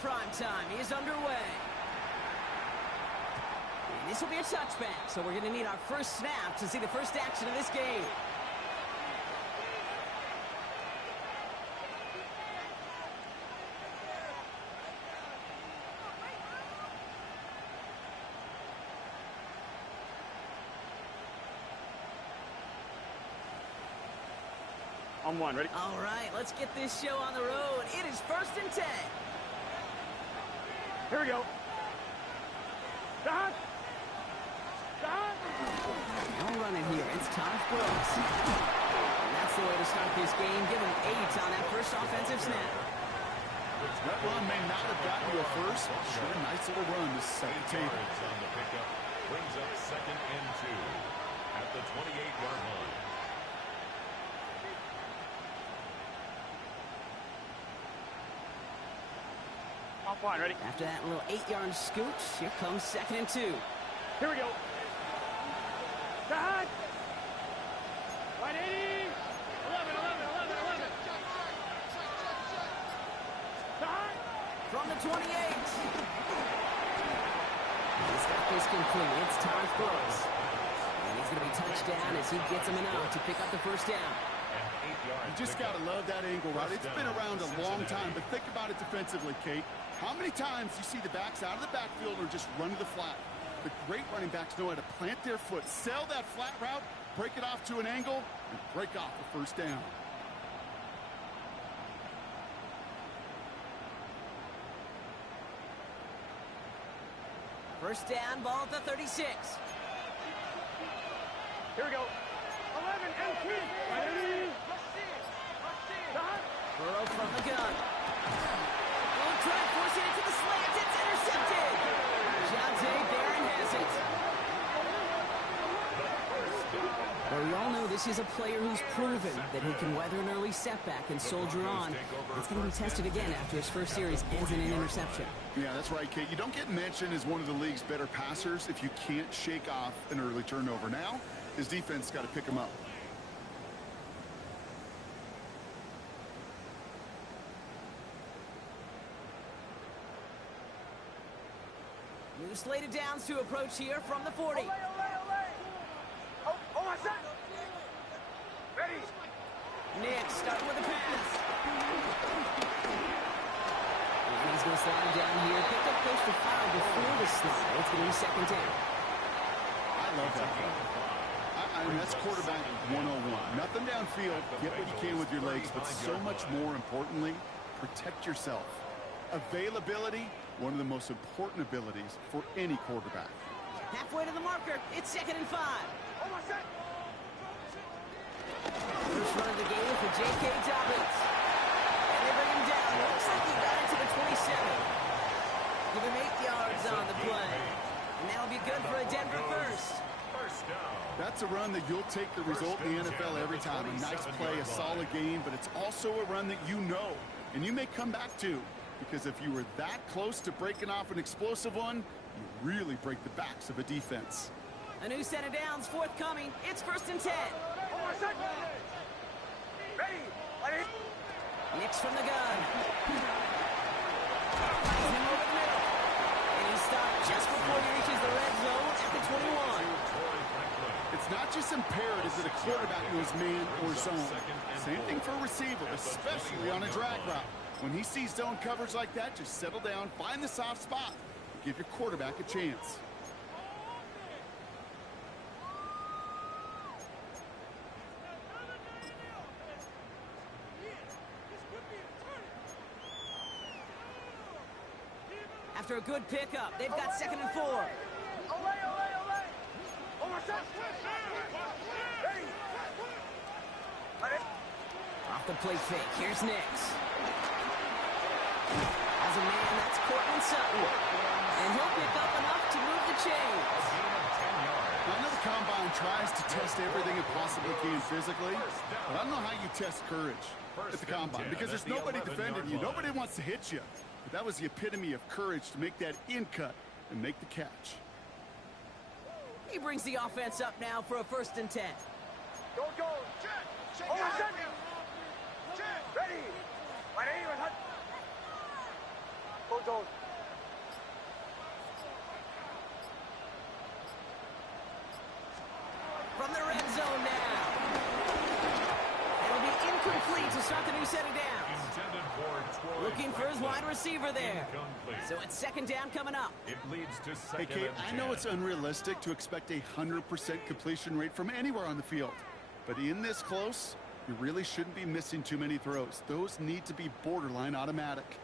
prime time. He is underway. And this will be a touchback, so we're going to need our first snap to see the first action of this game. On one, ready? All right, let's get this show on the road. It is 1st and 10. Here we go. Dot. Dot. No running here. It's Thomas Brooks. And that's the way to start this game. Give him 8 on that first offensive snap. That run may not have gotten you a first. Sure, nice little run to set the table. On the pickup brings up 2nd and 2 at the 28-yard line. Off line, ready? After that little 8-yard scooch, here comes 2nd and 2. Here we go. Dot. 180. 11, 11, 11, 11. Dot. From the 28. He's got this complete. It's Thomas Brooks. And he's going to be touched down as he gets him enough to pick up the first down. You just got to love that angle, right? It's been around a long time, but think about it defensively, Kate. How many times you see the backs out of the backfield or just run to the flat? The great running backs know how to plant their foot, sell that flat route, break it off to an angle, and break off the first down. First down, ball at the 36. Here we go. 11 and 3. 180. Dot. Burrow from the gun. Will try forcing it to the slant. It's intercepted. Jonte Barron has it. Well, we all know this is a player who's proven that he can weather an early setback and soldier on. It's going to be tested again after his first series ends in an interception. Yeah, that's right, Kate. You don't get mentioned as one of the league's better passers if you can't shake off an early turnover. Now, his defense got to pick him up. New slated downs to approach here from the 40. Oh, my son. Ready. Nick starting with the pass. And he's going to slide down here. Picked up close to 5 before the slide. It's going to be 2nd down. I love that. I mean, that's quarterback 101. Nothing downfield. Get what you can with your legs, but so much more importantly, protect yourself. Availability, one of the most important abilities for any quarterback. Halfway to the marker. It's 2nd and 5. Oh, my son. First run of the game for J.K. Dobbins. And they bring him down. Looks like he got into the 27. Give him 8 yards on the play. And that'll be good for a Denver first. First down. That's a run that you'll take the result in the NFL every time. A nice play, a solid game, but it's also a run that you know, and you may come back to, because if you were that close to breaking off an explosive one, you really break the backs of a defense. A new set of downs forthcoming. It's 1st and 10. Oh, my son. Ready. Ready. Nix from the gun. Finds him over the middle. And he stopped just before he reaches the red zone at the 21. It's not just imperative that a quarterback knows man or zone. Same thing for a receiver, especially on a drag route. When he sees zone coverage like that, just settle down, find the soft spot, and give your quarterback a chance. After a good pickup, they've got 2nd and 4. Olay. Oh, my son. Ready. Ready. Off the play fake, here's Nix. As a man, that's Cortland Sutton. And he'll pick up enough to move the chains. Now, I know the combine tries to test everything it possibly can physically, but I don't know how you test courage at the combine, because there's nobody defending you. Nobody wants to hit you. But that was the epitome of courage to make that in cut and make the catch. He brings the offense up now for a 1st and 10. Go. Oh, my son. Ready. 180. zone. From the red zone now. It'll be incomplete to start the new set of downs. Intended for Troy Looking for his Franklin. wide receiver there. Incomplete. So it's second down coming up. It leads to Hey, second Kate, and I know 10. it's unrealistic to expect a 100% completion rate from anywhere on the field. But in this close, you really shouldn't be missing too many throws. Those need to be borderline automatic.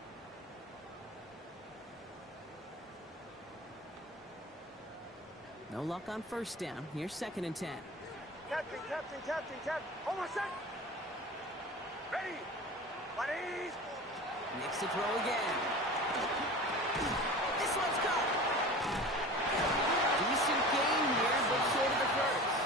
No luck on first down. Here's second and 10. Captain. Hold on a sec. Ready. Ready. Next to throw again. This one's caught. Decent gain here, but short of the first.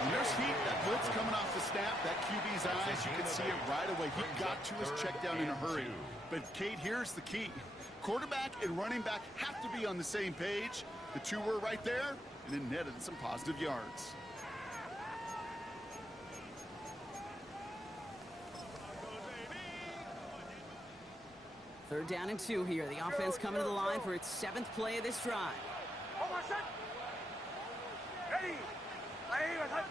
When there's heat, that blitz coming off the snap, that QB's eyes, you can see it right away. He got to his check down in a hurry. But, Kate, here's the key. Quarterback and running back have to be on the same page. The two were right there, and it netted some positive yards. Third down and 2 here. The offense coming to the line for its 7th play of this drive. Hold on a sec. Ready. Ready.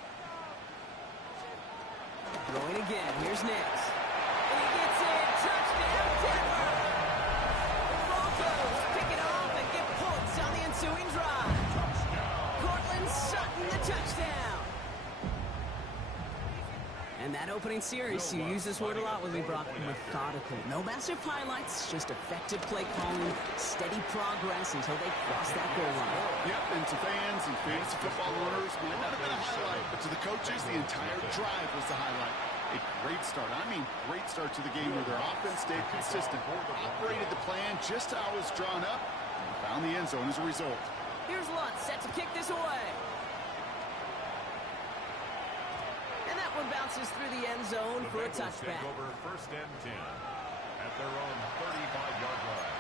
Throwing again. Here's Nix. And he gets it. Touchdown, Denver! The Broncos pick it off and get points on the ensuing drive. Cortland Sutton, the touchdown. And that opening series, you use this word a lot with me, Brock. Methodical. No massive highlights, just effective play calling, steady progress until they cross that goal line. Yep, and to fans and fantasy football owners, might not have been a highlight, but to the coaches, the entire drive was the highlight. A great start. I mean, great start to the game where their offense stayed consistent, operated the plan just how it was drawn up, and found the end zone as a result. Here's Lutz set to kick this away. And that one bounces through the end zone for a touchback. Take over first and 10 at their own 35-yard line.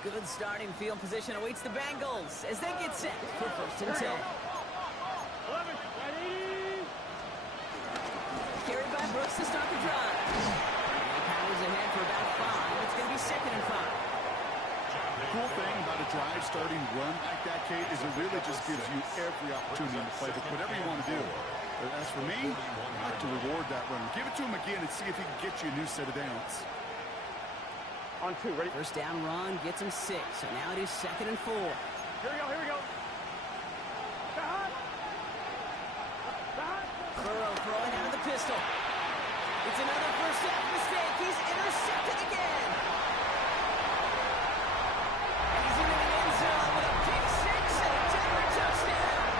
Good starting field position awaits the Bengals as they get set for first and 10. 11. Ready. Carried by Brooks to start the drive. And powers ahead for about 5. It's going to be second and 5. The cool thing about a drive starting run like that, Kate, is it really just gives you every opportunity to play whatever you want to do. But as for me, I like to reward that runner. Give it to him again and see if he can get you a new set of downs. On 2. Ready. First down run gets him 6. So now it is second and 4. Here we go. Burrow throwing out of the pistol. It's another first half mistake. He's intercepted again. He's into the end zone with a pick 6 and a Denver touchdown.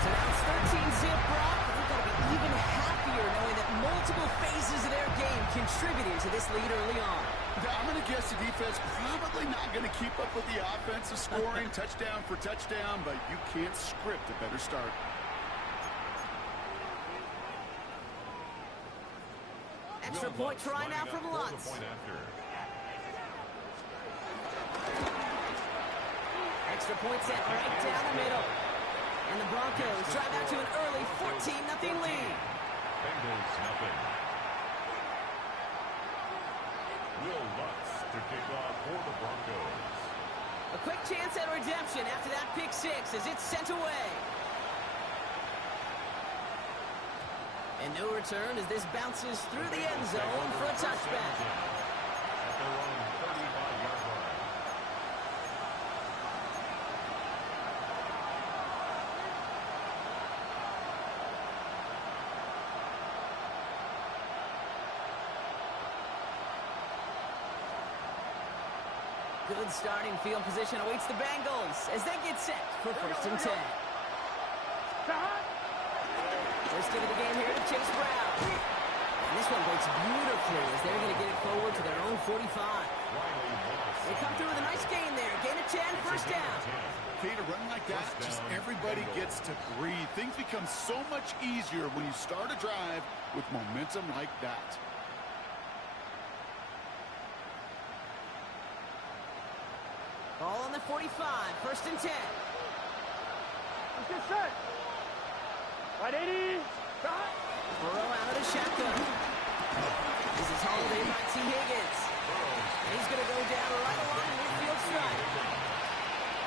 So now it's 13-zip, Brock. They've got to be even happier knowing that multiple phases of their game contributed to this lead early on. I'm going to guess the defense probably not going to keep up with the offensive scoring touchdown for touchdown, but you can't script a better start. Extra point try now from Lutz. Extra point set right down the middle. And the Broncos drive out to an early 14-0 lead. Bengals nothing. Will Lutz to kick off for the Broncos. A quick chance at redemption after that pick 6 as it's sent away. And no return as this bounces through the end zone for a touchback. At their own 35-yard line. Good starting field position awaits the Bengals as they get set for first and 10. First hit of the game here to Chase Brown. And this one breaks beautifully as they're going to get it forward to their own 45. Riley Moss They come through with a nice gain there. Gain of 10, first down. Kate, a run like that, just everybody gets to breathe. Things become so much easier when you start a drive with momentum like that. Ball on the 45, first and 10. Let's get set. Right 80. Stop. Burrow out of the shotgun. This is hauled in by T. Higgins. And he's going to go down right along the midfield stripe.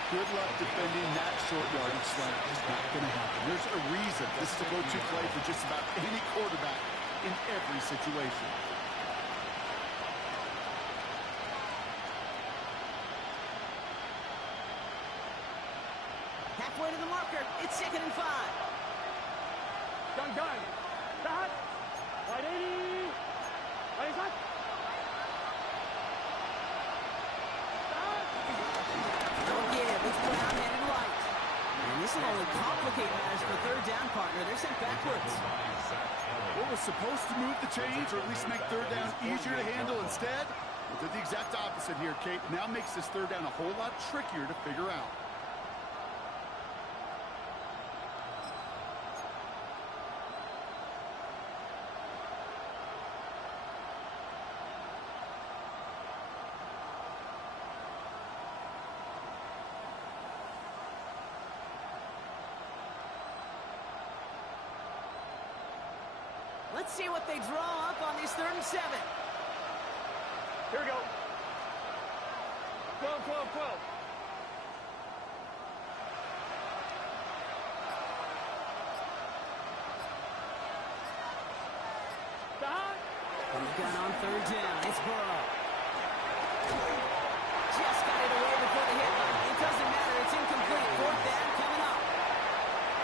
Good luck defending that short yardage slant. It's not going to happen. There's a reason this is a go-to play for just about any quarterback in every situation. Halfway to the marker. It's 2nd and 5. Gun. Stop. Right 80. Right shot. Don't give. It's Brown headed right. And this will only complicate matters for third down, partner. They're sent backwards. What was supposed to move the chains or at least make third down easier to handle instead? Well, did the exact opposite here, Kate. Now makes this third down a whole lot trickier to figure out. Let's see what they draw up on this 3rd and 7. Here we go. 12. Stop. And the gun on 3rd down. It's Burrow. Just got it away before the hit. It doesn't matter. It's incomplete. 4th down coming up.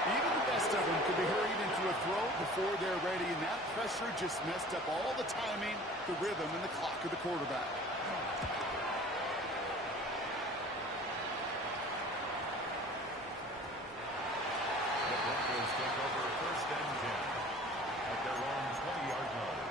Even the best of them could be hurried into a throw before they're ready, and that pressure just messed up all the timing, the rhythm, and the clock of the quarterback. The Broncos take over 1st and 10 at their own 20-yard line.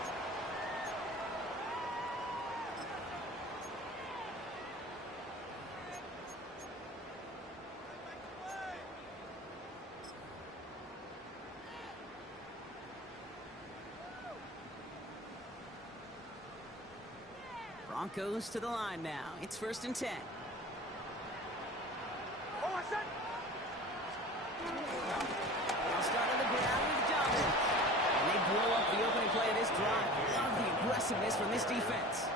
Broncos to the line now. It's 1st and 10. Oh, I said. They'll start on the ground with Dobbins. And they blow up the opening play of this drive. Love the aggressiveness from this defense.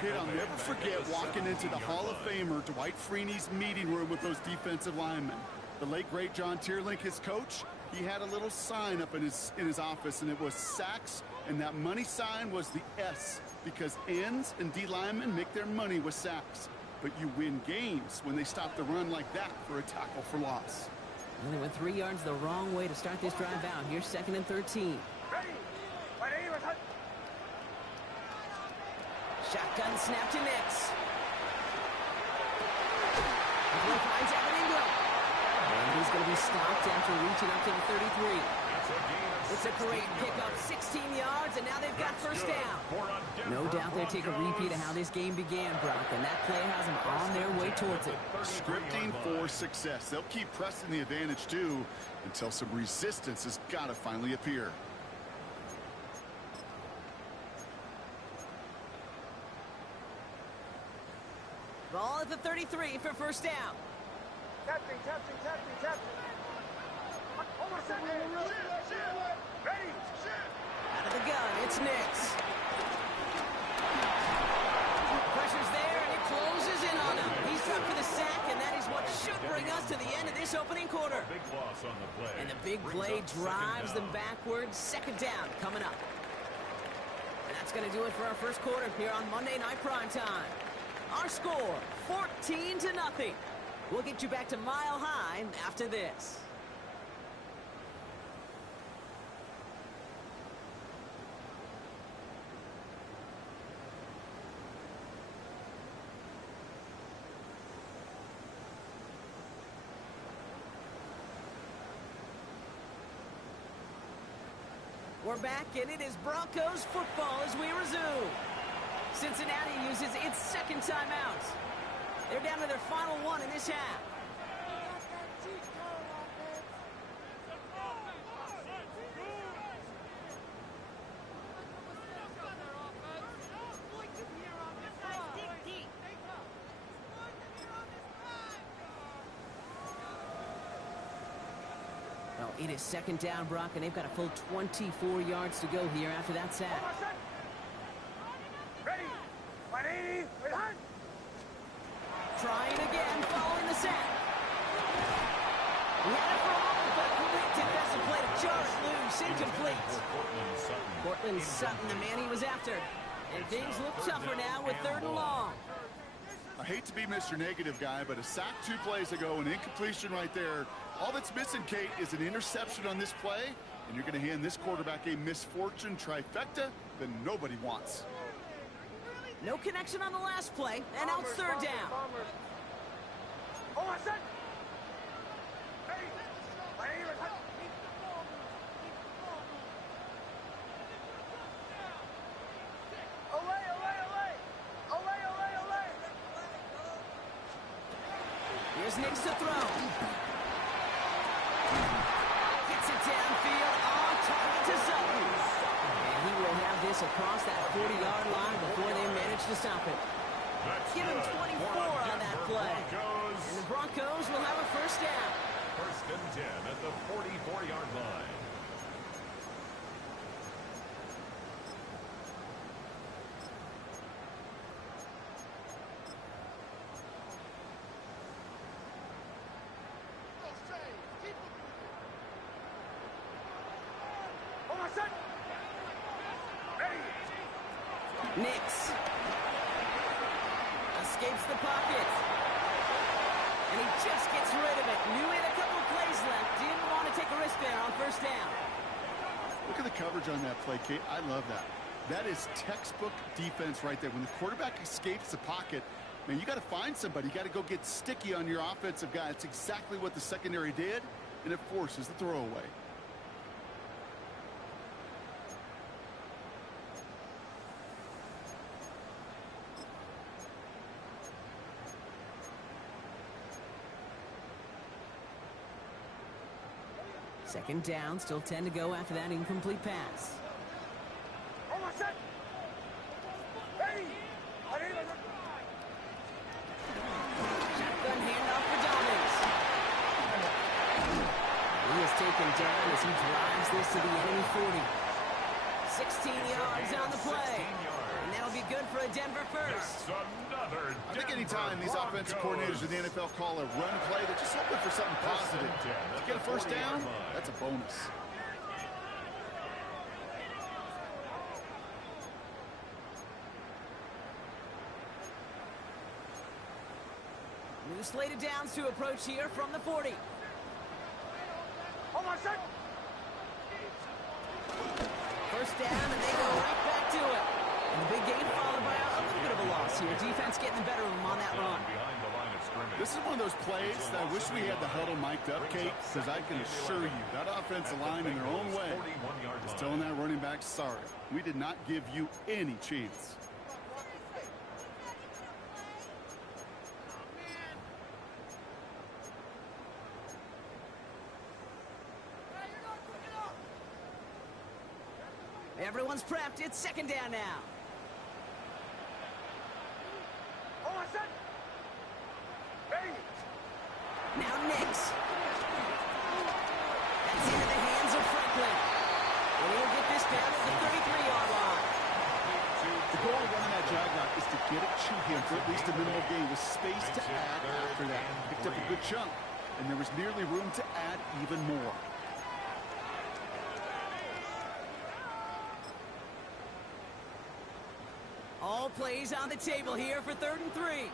Kid, I'll never forget walking into the Hall of Famer Dwight Freeney's meeting room with those defensive linemen. The late, great John Tierlink, his coach, he had a little sign up in his office, and it was sacks, and that money sign was the S, because ends and D linemen make their money with sacks. But you win games when they stop the run like that for a tackle for loss. And they went 3 yards the wrong way to start this drive out. Here's 2nd and 13. Ready. Right 80. Right shot. Shotgun snap to Nix. He finds Evan Ingram. And he's going to be stopped after reaching up to the 33. It's a great pickup, 16 yards, and now they've got first down. No doubt they take a repeat of how this game began, Brock, and that play has them on their way towards it. Scripting for success. They'll keep pressing the advantage, too, until some resistance has got to finally appear. Ball at the 33 for first down. Tapping. Almost set. Ready. Out of the gun, it's Nix. Pressure's there, and it closes in on him. He's dropped for the sack, and that is what should bring us to the end of this opening quarter. Big loss on the play. And the big play drives them backwards. 2nd down coming up. And that's going to do it for our first quarter here on Monday Night Primetime. Our score, 14-0. We'll get you back to Mile High after this. We're back, and it is Broncos football as we resume. Cincinnati uses its second timeout. They're down to their final one in this half. Well, it is second down, Brock, and they've got a full 24 yards to go here after that sack. Trying again, following the sack. He had it for a moment, but great defensive play to jar it loose, incomplete. Cortland Sutton, the man he was after. And things look tougher now with 3rd and long. I hate to be Mr. Negative guy, but a sack 2 plays ago, an incompletion right there. All that's missing, Kate, is an interception on this play, and you're going to hand this quarterback a misfortune trifecta that nobody wants. No connection on the last play, and now it's 3rd down. Here's Nix to throw. Gets it downfield, on target to Sutton. And he will have this across that 40-yard line before they manage to stop it. Give him 24 on that play. And the Broncos will have a 1st down. 1st and 10 at the 44-yard line. Nix escapes the pocket. And he just gets rid of it. Knew he had a couple plays left. Didn't want to take a risk there on 1st down. Look at the coverage on that play, Kate. I love that. That is textbook defense right there. When the quarterback escapes the pocket, man, you got to find somebody. You got to go get sticky on your offensive guy. It's exactly what the secondary did, and it forces the throwaway. Second down, still 10 to go after that incomplete pass. Shotgun handoff for Dobbins. He is taken down as he drives this to the enemy 40. 16 yards on the play. And that'll be good for a Denver 1st. I think anytime these offensive coordinators in the NFL call a run play, they're just looking for something positive. If you get a 1st down, that's a bonus. New slated downs to approach here from the 40. First down, and they go right back to it. And the big gain followed by a little bit of a loss here. Defense getting the better of them on that run. This is one of those plays that I wish we had the huddle mic'd up, Kate, because I can assure you that offensive line in their own way is telling that running back, sorry, we did not give you any chance. Everyone's prepped. It's 2nd down now. Now Nix. That's into the hands of Franklin. And he'll get this down to the 33-yard line. The goal of running that drag route is to get it to him for at least a minimal gain with space to add after that. Picked up a good chunk, and there was nearly room to add even more. All plays on the table here for 3rd and 3.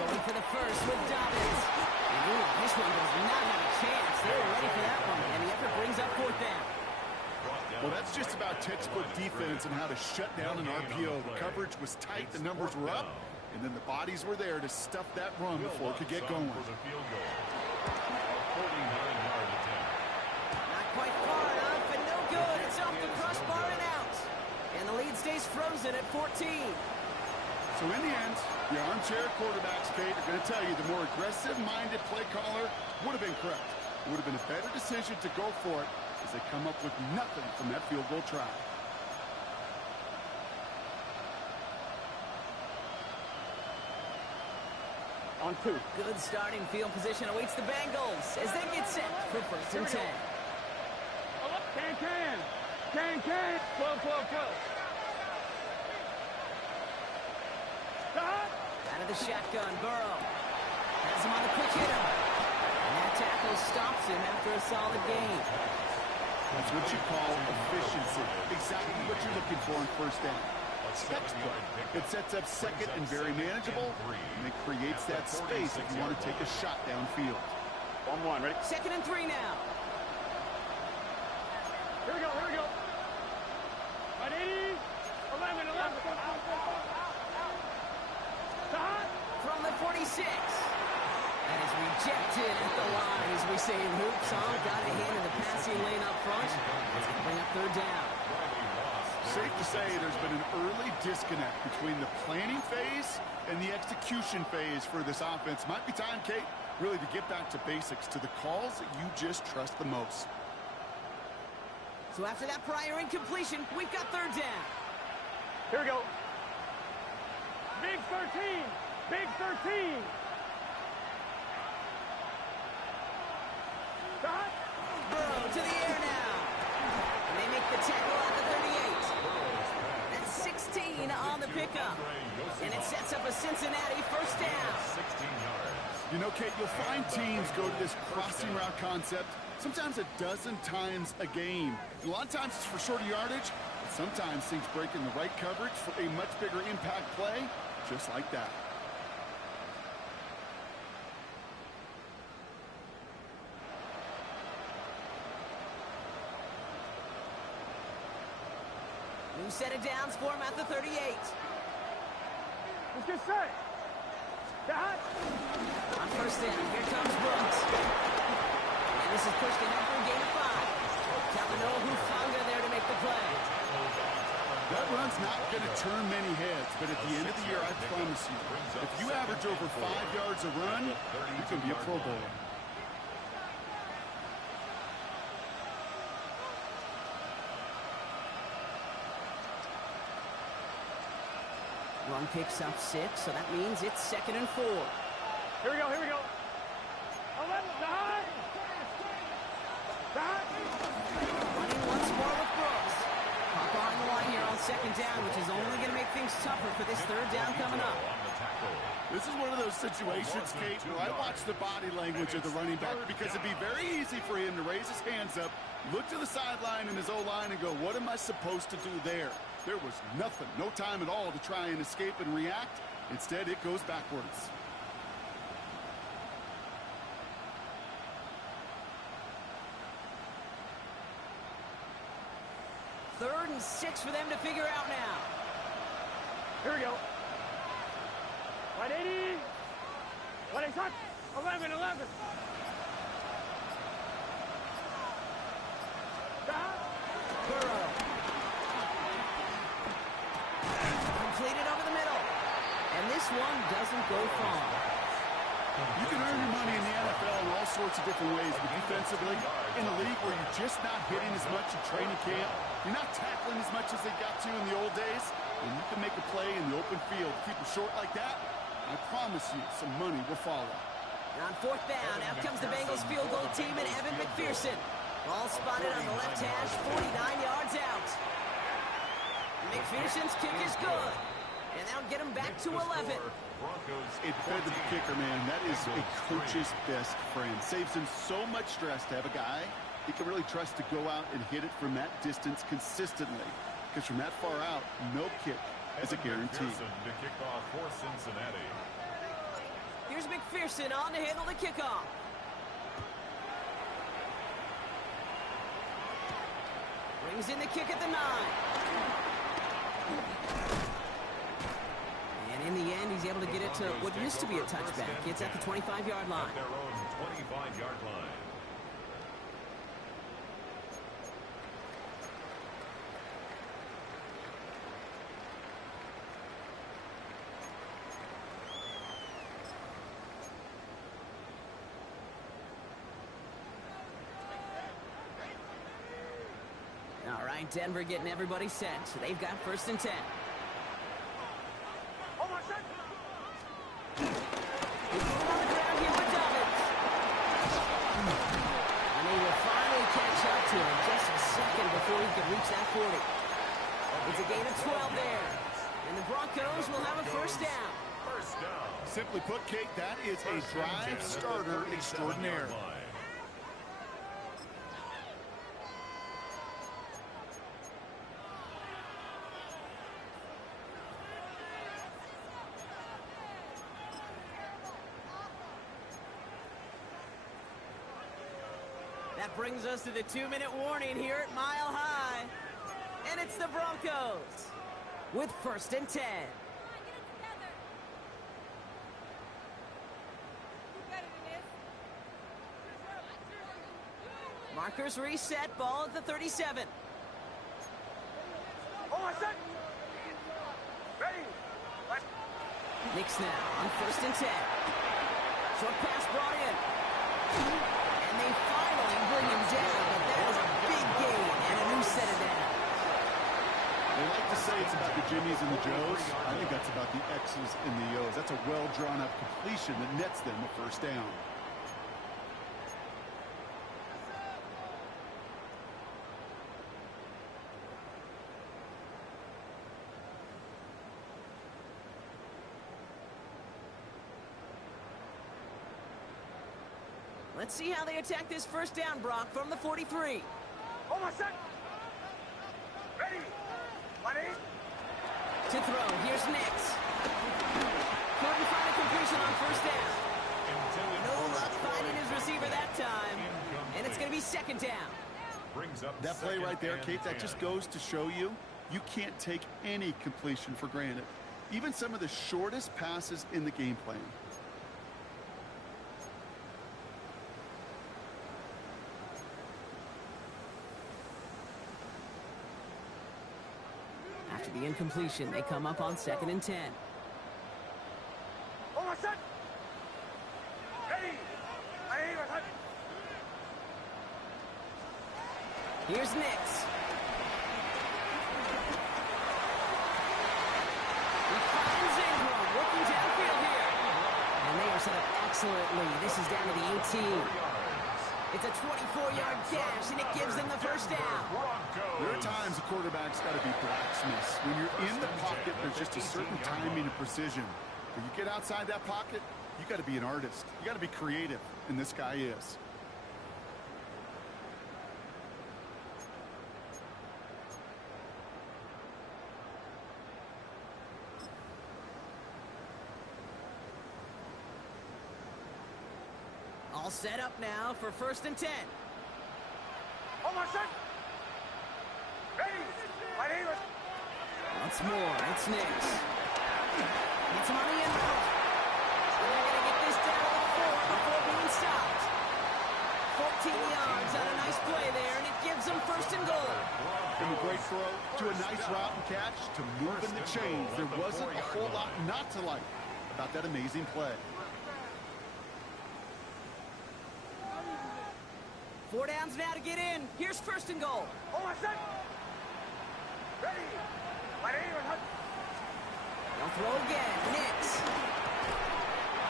Going for the first with Dobbins. And this one does not have a chance. They were ready for that one, and the effort brings up 4th down. Well, that's just about textbook defense and how to shut down an RPO. The coverage was tight, the numbers were up, and then the bodies were there to stuff that run before it could get going. Not quite far enough, and no good. It's off the crossbar and out. And the lead stays frozen at 14. So in the end, the armchair quarterbacks, Kate, are going to tell you the more aggressive-minded play caller would have been correct. It would have been a better decision to go for it as they come up with nothing from that field goal try. On 2. Good starting field position awaits the Bengals as they get set for 1st and 10. Can. 12. Stop. Out of the shotgun, Burrow has him on the quick hitter. And that tackle stops him after a solid gain. That's what you call efficiency. Exactly what you're looking for in 1st down. Textbook. It sets up 2nd and very manageable, and it creates that space if you want to take a shot downfield. 1-1, ready? 2nd and 3 now. Here we go. Right, 80. 11. Stop. From the 46. That is rejected at the line, as we say in hoops. Got a hand in the passing lane up front. It's going to bring up 3rd down. Safe to say there's been an early disconnect between the planning phase and the execution phase for this offense. Might be time, Kate, really to get back to basics, to the calls that you just trust the most. So after that prior incompletion, we've got 3rd down. Here we go. Big 13. Stop. Burrow to the air now. And they make the tackle at the 38. That's 16 on the pickup. And it sets up a Cincinnati 1st down. 16 yards. You know, Kate, you'll find teams go to this crossing route concept sometimes a dozen times a game. A lot of times it's for shorter yardage, but sometimes things break in the right coverage for a much bigger impact play, just like that. New set of downs for him at the 38. Let's get set. Stop. On 1st down, here comes Brooks. And this is pushed ahead for a gain of 5. Talanoa Hufanga there to make the play. That run's not going to turn many heads, but at the end of the year, I promise you, if you average over 5 yards a run, you can be a Pro Bowler. Run picks up 6, so that means it's 2nd and 4. Here we go. 11. Stop. Running once more with Brooks. Pop on the line here on 2nd down, which is only going to make things tougher for this 3rd down coming up. This is one of those situations, Kate, where I watch the body language of the running back because it'd be very easy for him to raise his hands up, look to the sideline in his O-line and go, what am I supposed to do there? There was nothing, no time at all to try and escape and react. Instead, it goes backwards. Third and 6 for them to figure out now. Here we go. 180. 180. 11. Stop. Burrow. Completed over the middle. And this one doesn't go far. You can earn your money in the NFL in all sorts of different ways, but defensively, in a league where you're just not hitting as much in training camp, you're not tackling as much as they got to in the old days, and you can make a play in the open field. Keep it short like that, I promise you some money will follow. And on 4th down, out comes the Bengals field goal team and Evan McPherson. Ball spotted on the left hash, 49 yards out. McPherson's kick is good. And that'll get him back to 11. It fed to the kicker, man. That is a coach's best friend. Saves him so much stress to have a guy he can really trust to go out and hit it from that distance consistently. Because from that far out, no kick is a guarantee. To kick off for Cincinnati. Here's McPherson on to handle the kickoff. Brings in the kick at the 9. And in the end, he's able to get it to what used to be a touchback. It's at the 25-yard line. At their own 25-yard line. right, Denver getting everybody set. So they've got 1st and 10. Hold on, set. He's moving on the ground here with Dobbins. And he will finally catch up to him just a second before he can reach that 40. It's a gain of 12 there. And the Broncos will have a 1st down. First down. Simply put, Kate, that is a drive starter extraordinaire. That brings us to the 2-minute warning here at Mile High. And it's the Broncos with 1st and 10. Markers reset, ball at the 37. Hold on, set. Ready. Let's Knicks now on 1st and 10. Short pass brought in. And they finally bring him down, but that is a big gain and a new set of downs. They like to say it's about the Jimmies and the Joes. I think that's about the X's and the O's. That's a well-drawn-up completion that nets them a 1st down. Let's see how they attack this 1st down, Brock, from the 43. hold on, set. Ready. Ready. To throw, here's Nix. Couldn't find a completion on 1st down. No luck finding his receiver that time. And it's going to be 2nd down. Brings up That play right there, 2nd Kate, that and just 10. goes to show you, you can't take any completion for granted. Even some of the shortest passes in the game plan. After the incompletion, they come up on 2nd and 10. Hold on, set. Ready. Ready. Set. Here's Nix. He finds Ingram working downfield here. And they are set up excellently. This is down to the 18. It's a 24-yard dash, and it gives them the 1st down. There are times a quarterback's got to be blacksmiths. When you're in the pocket, there's just a certain timing and precision. When you get outside that pocket, you got to be an artist. You got to be creative, and this guy is. All set up now for 1st and 10. Hold on, set. Ready. Ready. Once more, it's Nix. Gets him on the end road. And they're going to get this down to the 4 before being stopped. 14 yards on a nice play there, and it gives them 1st and goal. From a great throw to a nice route and catch to moving the chains. There wasn't a whole lot not to like about that amazing play. 4 downs now to get in. Here's 1st and goal. Hold on, set. Ready. Ready. They'll throw again. Nix.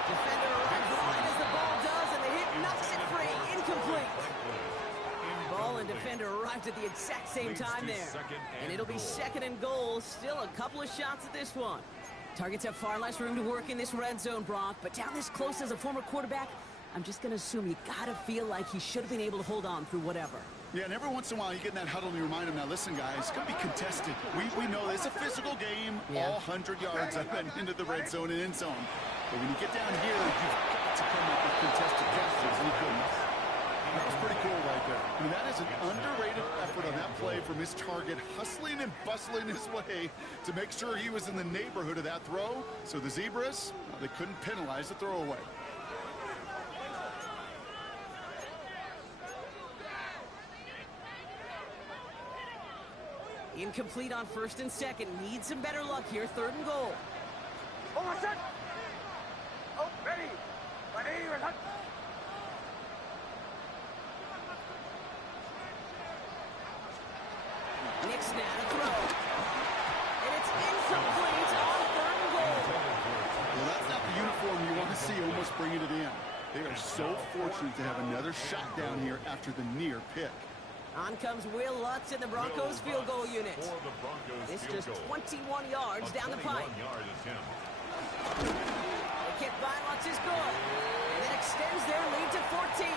Defender arrives behind as the ball does, and the hit knocks it free. Incomplete. Ball and defender arrived at the exact same time there. And it'll be 2nd and goal. Still a couple of shots at this one. Targets have far less room to work in this red zone, Brock. But down this close as a former quarterback, I'm just going to assume you got to feel like he should have been able to hold on through whatever. Yeah, and every once in a while you get in that huddle and you remind him, now listen, guys, it's going to be contested. We know it's a physical game, all 100 yards up and into the red zone and end zone. But when you get down here, you've got to come up with contested catches, and he couldn't. That was pretty cool right there. I mean, that is an underrated effort on that play from his target, hustling and bustling his way to make sure he was in the neighborhood of that throw. So the Zebras, they couldn't penalize the throwaway. Incomplete on 1st and 2nd. Needs some better luck here. 3rd and goal. Hold on, set. Oh, ready. Ready. Set. snap, a throw. And it's incomplete on 3rd and goal. Well, that's not the uniform you want to see almost bringing it in. They are so fortunate to have another shot down here after the near pick. On comes Will Lutz in the Broncos field goal unit. It's just 21 yards down the pipe. The kick by Lutz is good. And it extends their lead to 14.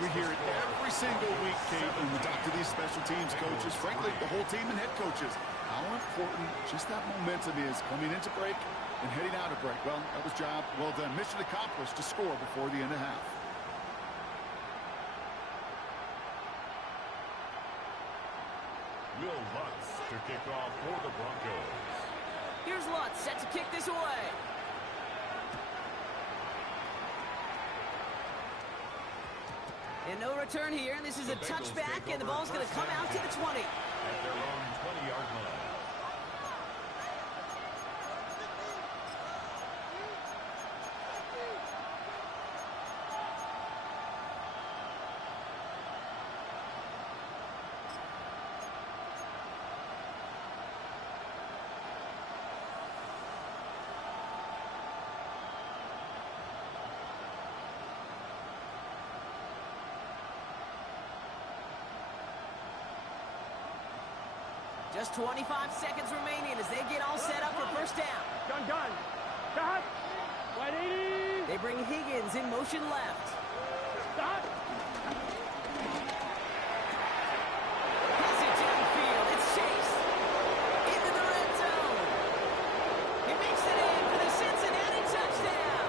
We hear it every single week, Kate, when we talk to these special teams coaches, frankly, the whole team and head coaches, how important just that momentum is coming into break and heading out of break. Well, that was job well done. Mission accomplished to score before the end of half. Will Lutz to kick off for the Broncos. Here's Lutz set to kick this away. And no return here, and this is a touchback, and the ball's going to come out to the 20. At their own 20-yard line. Just 25 seconds remaining as they get all set up for first down. Gun. Stop. 180. They bring Higgins in motion left. Stop. Pass it downfield. It's Chase. Into the red zone. He makes it in for the Cincinnati touchdown.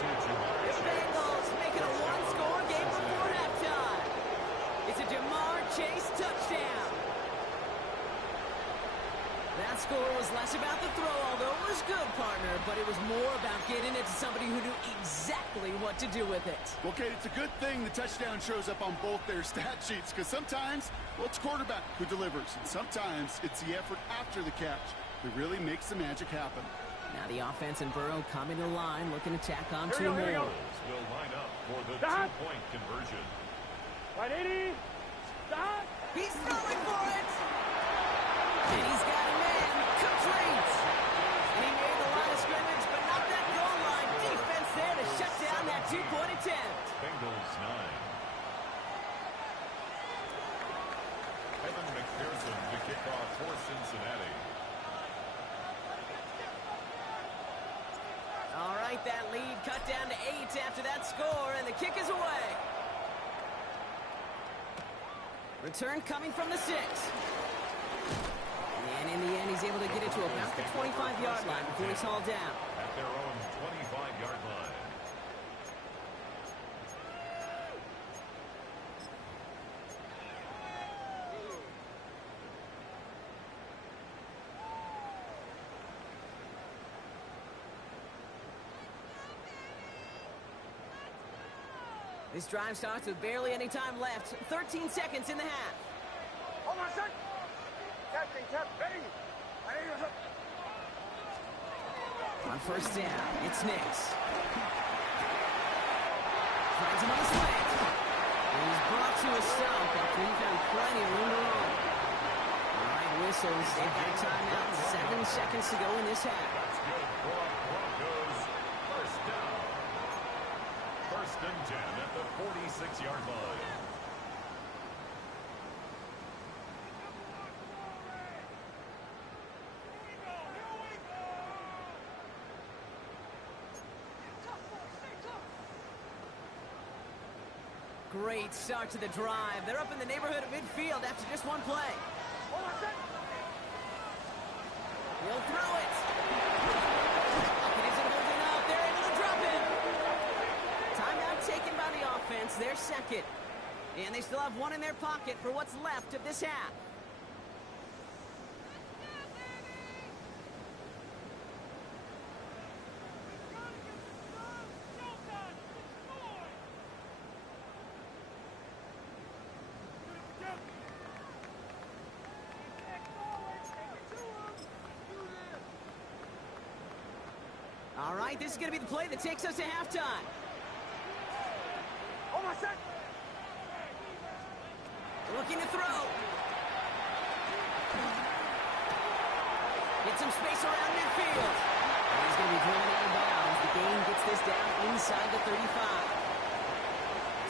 The Bengals make it a one-score game before halftime. It's a Jamar Chase touchdown. That score was less about the throw, although it was good, partner, but it was more about getting it to somebody who knew exactly what to do with it. Well, Kate, it's a good thing the touchdown shows up on both their stat sheets, because sometimes, well, it's quarterback who delivers, and sometimes it's the effort after the catch that really makes the magic happen. Now the offense and Burrow coming to line, looking to tack on two more. Will line up for the two-point conversion. 180. Stop. He's throwing for it. And he's got a man complete. He made the line of scrimmage, but not that goal line. Defense there to shut down that two-point attempt. Bengals 9. Evan McPherson to kick off for Cincinnati. All right, that lead cut down to 8 after that score, and the kick is away. Return coming from the 6. And in the end, he's able to get it to about the 25-yard line before he's hauled down. At their own 25-yard line. This drive starts with barely any time left. 13 seconds in the half. Hold on a sec. Tap, ready. On first down, it's Nix. Finds him on his leg. And he's brought to a stop after he found plenty of room to roam. All right, whistles. They've got a timeout. 7 seconds to go in this half. That's good for Broncos. First down. First and 10 at the 46-yard line. Great start to the drive. They're up in the neighborhood of midfield after just one play. He'll throw it. It isn't holding up. They're able to drop it. Timeout taken by the offense. Their second. And they still have one in their pocket for what's left of this half. All right, this is going to be the play that takes us to halftime. Hold on a sec. Looking to throw. Get some space around midfield. And he's going to be driven out of bounds. The game gets this down inside the 35.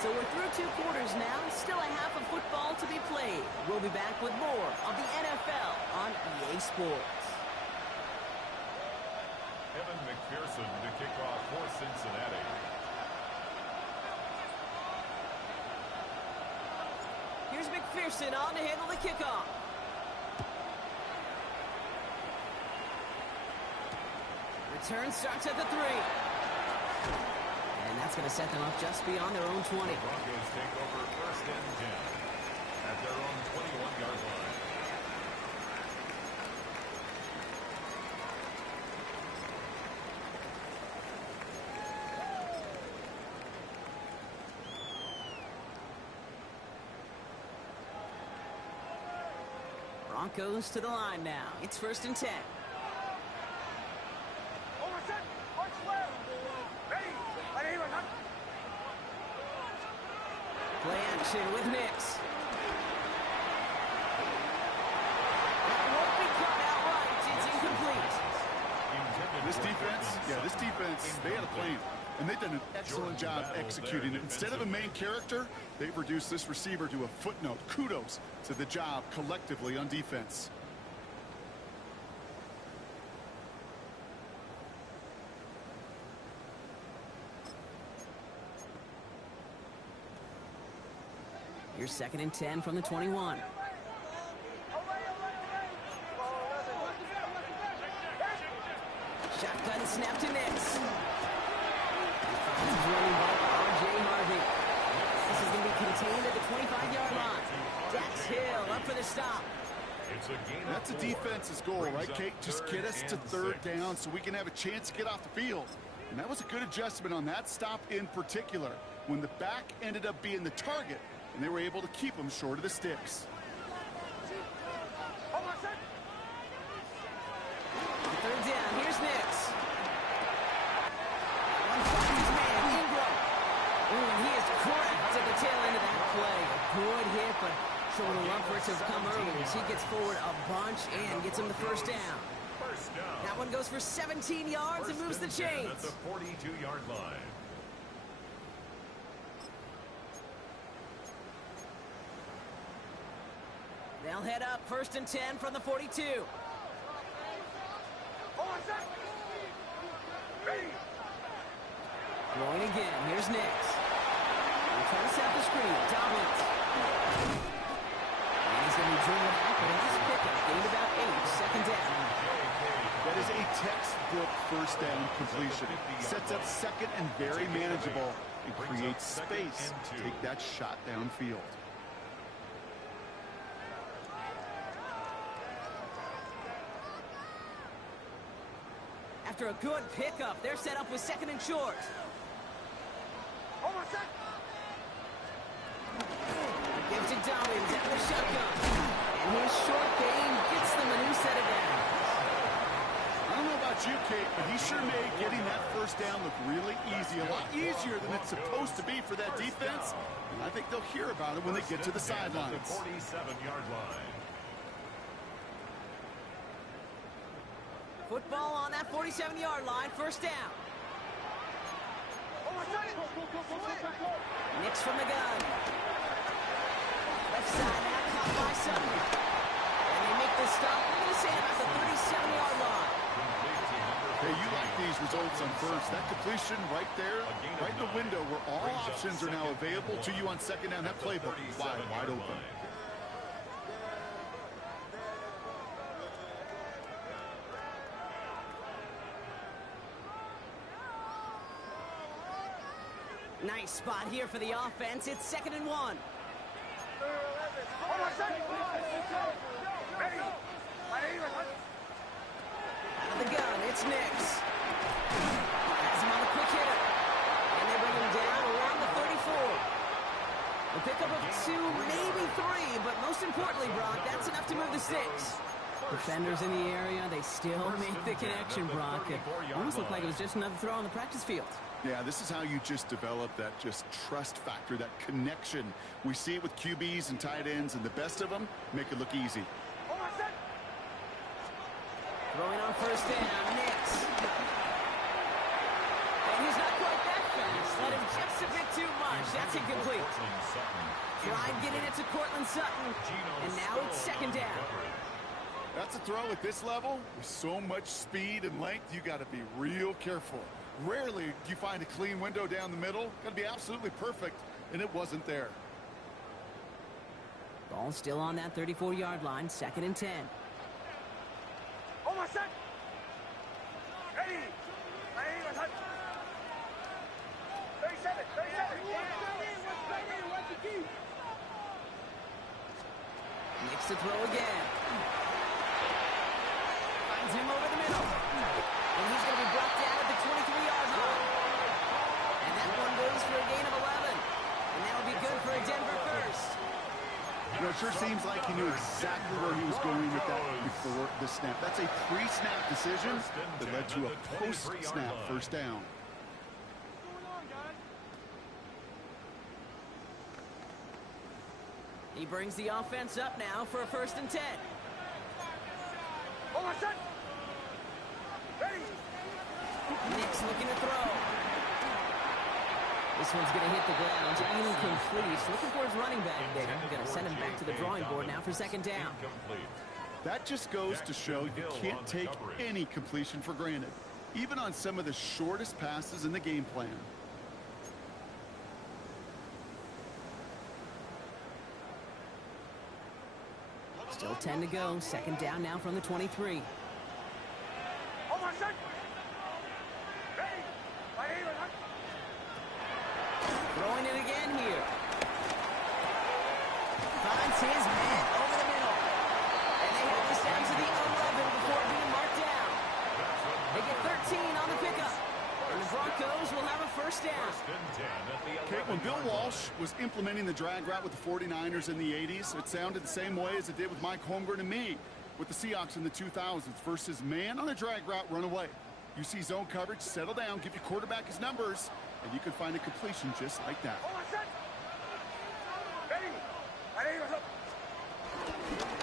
So we're through 2 quarters now. Still a half of football to be played. We'll be back with more of the NFL on EA Sports. Evan McPherson to kick off for Cincinnati. Here's McPherson on to handle the kickoff. Return starts at the 3. And that's going to set them up just beyond their own 20. The Broncos take over 1st and 10 at their own 21-yard line. Broncos to the line now. It's 1st and 10. Play action with Nix. That won't be caught outright. It's incomplete. This defense, they had a plan. And they've done an excellent job executing it. Instead of a main character, they've reduced this receiver to a footnote. Kudos to the job collectively on defense. Here's 2nd and 10 from the 21. Shotgun snap to Nix. Running back R.J. Harvey. This is going to be contained at the 25-yard line. Dax Hill up for the stop. That's a defense's goal, right, Kate? Just get us to 3rd down so we can have a chance to get off the field. And that was a good adjustment on that stop in particular, when the back ended up being the target, and they were able to keep him short of the sticks. 3rd down. Here's Nix. One finds his man, Ingram. Ooh, he is cracked at the tail end of that play. A good hit, but sure would love for it to have come early as he gets forward a bunch and gets him the 1st down. That one goes for 17 yards and moves the chains. At the 42-yard line. They'll head up 1st and 10 from the 42. Throwing again. Here's Nix. He tries to set the screen. Dobbins. And he's going to be driven out, but has a pickup. Gained about 8. 2nd down. That is a textbook 1st down completion. Sets up 2nd and very manageable and creates space to take that shot downfield. After a good pickup, they're set up with 2nd and short. Gives to Dobbins out of the shotgun. And his short game gets them a new set of downs. I don't know about you, Kate, but he sure made getting that 1st down look really easy. A lot easier than it's supposed to be for that defense. And I think they'll hear about it when they get to the sidelines. 47-yard line. Football on that 47-yard line. 1st down. Nix from the gun. Left side now caught by Sutton. And they make the stop. Look at the sand at the 37-yard line. Hey, you like these results on 1st. That completion right there, right in the window where all options are now available to you on 2nd down. That playbook is wide open. Nice spot here for the offense. It's 2nd and 1. Out of the gun, it's Nix. Has him on the quick hitter. And they bring him down around the 34. A pickup of 2, maybe 3, but most importantly, Brock, that's enough to move the sticks. Defenders in the area, they still make the connection, Brock. It almost looked like it was just another throw on the practice field. Yeah, this is how you just develop that just trust factor, that connection. We see it with QBs and tight ends, and the best of them make it look easy. Throwing on first down, Nix. And he's not quite that fast. Let him just a bit too much. That's incomplete. Tried getting it to Cortland Sutton, and now it's second down. That's a throw at this level. With so much speed and length, you got to be real careful. Rarely do you find a clean window down the middle. Got to be absolutely perfect, and it wasn't there. Ball still on that 34-yard line, second and 10. Oh, my son! Ready! 37, 37! Nix to throw again. Finds him over the middle. And he's going to be brought down at the 23-yard line. And that one goes for a gain of 11. And that'll be good for a Denver first. You know, it sure seems like he knew exactly where he was going with that before the snap. That's a pre-snap decision that led to a post-snap first down. He brings the offense up now for a first and 10. Oh, my son! Ready! Nix looking to throw. This one's going to hit the ground. Incomplete. Looking for his running back there. Going to send him back to the drawing board now for second down. That just goes to show you can't take any completion for granted, even on some of the shortest passes in the game plan. Still 10 to go. Second down now from the 23. Oh, my son! Ready! Throwing it again here. Finds his man over the middle. And they have this down to the 11 before being marked down. They get 13 on the pickup. And the Broncos will have a first down. Okay, when Bill Walsh was implementing the drag route with the 49ers in the 80s, it sounded the same way as it did with Mike Holmgren and me with the Seahawks in the 2000s versus man on a drag route, run away. You see zone coverage, settle down, give your quarterback his numbers, and you can find a completion just like that. Oh, my son! Ready!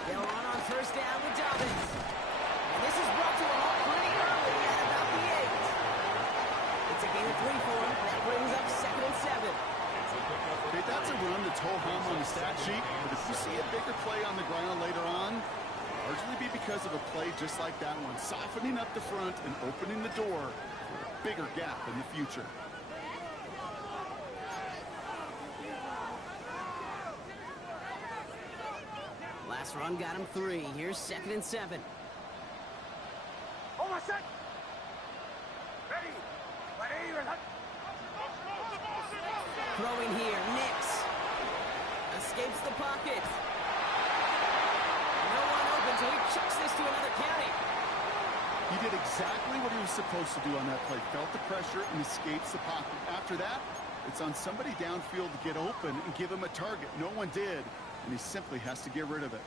They'll run on first down with Dobbins. And this is brought to a halt pretty early at about the 8. It's a gain of 3 for him. That brings up second and 7. Okay, that's a run that's ho-hum on the stat sheet, but if you see a bigger play on the ground later on, largely be because of a play just like that one, softening up the front and opening the door for a bigger gap in the future. Last run got him 3. Here's second and 7. Oh, my son! Ready! Throwing here, Nix. Escapes the pocket. No one open, so he chucks this to another carry. He did exactly what he was supposed to do on that play. Felt the pressure and escapes the pocket. After that, it's on somebody downfield to get open and give him a target. No one did, and he simply has to get rid of it.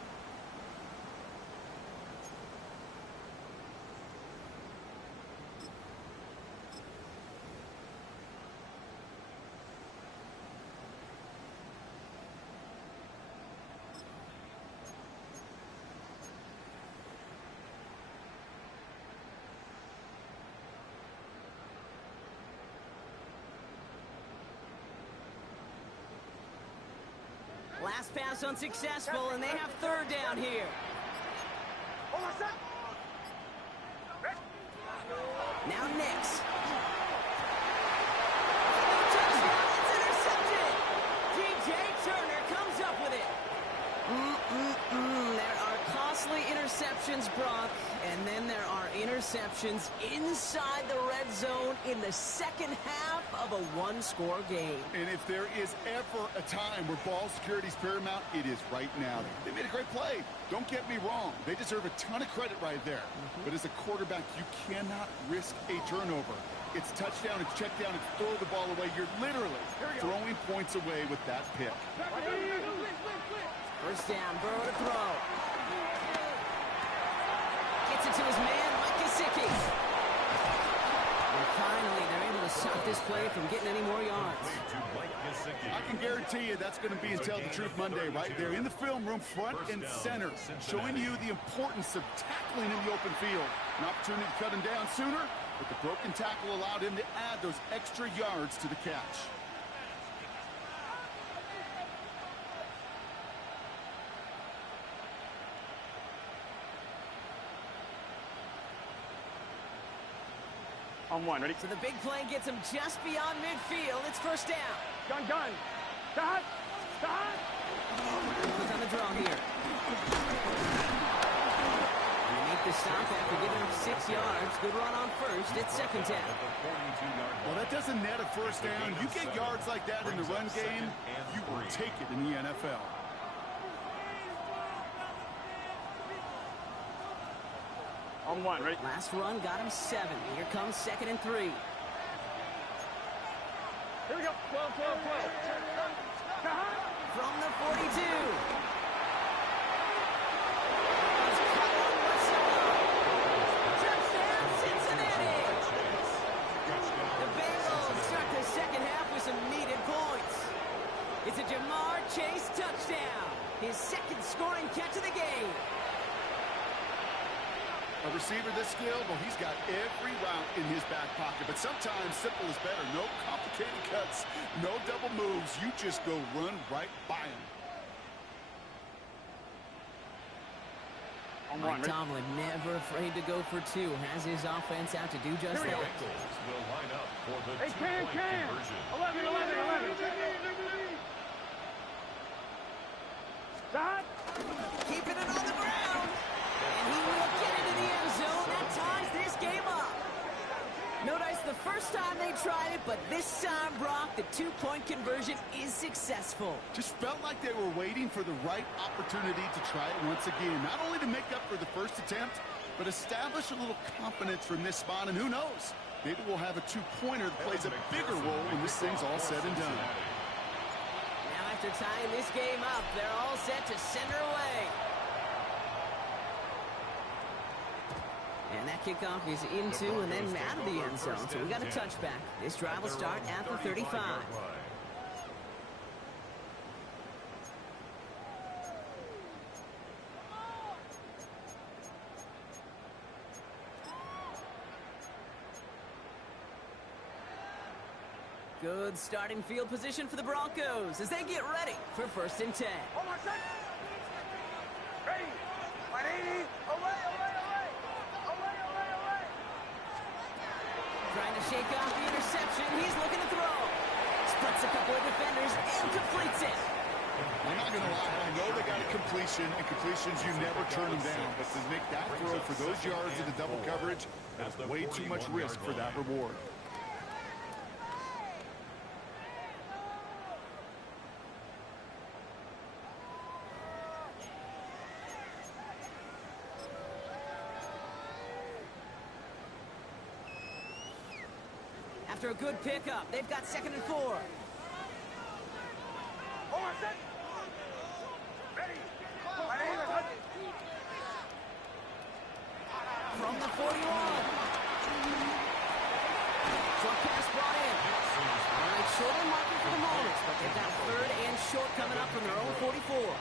Last pass unsuccessful, and they have third down here. Oh, my son! Now Nix. Touchdown, it's intercepted. DJ Turner comes up with it. There are costly interceptions, Brock, and then there are interceptions inside the red zone in the second half of a one-score game. And if there is ever a time where ball security is paramount, it is right now. They made a great play. Don't get me wrong. They deserve a ton of credit right there. But as a quarterback, you cannot risk a turnover. It's touchdown, it's check down, it's throw the ball away. You're literally throwing points away with that pick. First down, Burrow to throw. Gets it to his man, Mike Gesicki. And finally, they're able to to stop this play from getting any more yards. I can guarantee you that's going to be Tell the Truth Monday right there in the film room, front and center, showing you the importance of tackling in the open field. An opportunity to cut him down sooner, but the broken tackle allowed him to add those extra yards to the catch. On one, ready? So the big play gets him just beyond midfield. It's first down. Gun, gun. Stop. Stop. Quick on the draw here. They make the stop after giving him 6 yards. Good run on first. It's second down. Well, that doesn't net a first down. You get yards like that in the run game, you will take it in the NFL. On one, ready? Last run got him 7. Here comes 2nd and 3. Here we go. 12, 12, 12. Stop. From the 42. Touchdown, Cincinnati! The Bengals start the second half with some needed points. It's a Jamar Chase touchdown. His second scoring catch of the game. A receiver this skilled, well, he's got every route in his back pocket, but sometimes simple is better. No complicated cuts, no double moves. You just go run right by him. Mike Tomlin never afraid to go for 2. Has his offense out to do just that. Will line up for the Hey, Cam. conversion. 11, 11, 11. Stop. Keeping it on the ground. And he will get into the end zone. That ties this game up. Notice the first time they tried it, but this time, Brock, the 2-point conversion is successful. Just felt like they were waiting for the right opportunity to try it once again. Not only to make up for the first attempt, but establish a little confidence from this spot. And who knows, maybe we'll have a 2-pointer that plays a bigger role when this thing's all said and done. Now after tying this game up, they're all set to send her away. And that kickoff is into and then out of the end zone. So we got a touchback. This drive will start at the 35. Good starting field position for the Broncos as they get ready for 1st and 10. Hold on, set. Ready. 180. Away, away, away. Away, away, away. Trying to shake off the interception. He's looking to throw. Splits a couple of defenders and completes it. I'm not going to lie. I know they got a completion, and completions, you never turn them down. But to make that throw for those yards in the double coverage, that's way too much risk for that reward. After a good pickup, they've got 2nd and 4. Hold on, set. Ready. 180. From the 41. Short pass brought in. All right, short on marker for the moment, but they've got 3rd and short coming up from their own 44.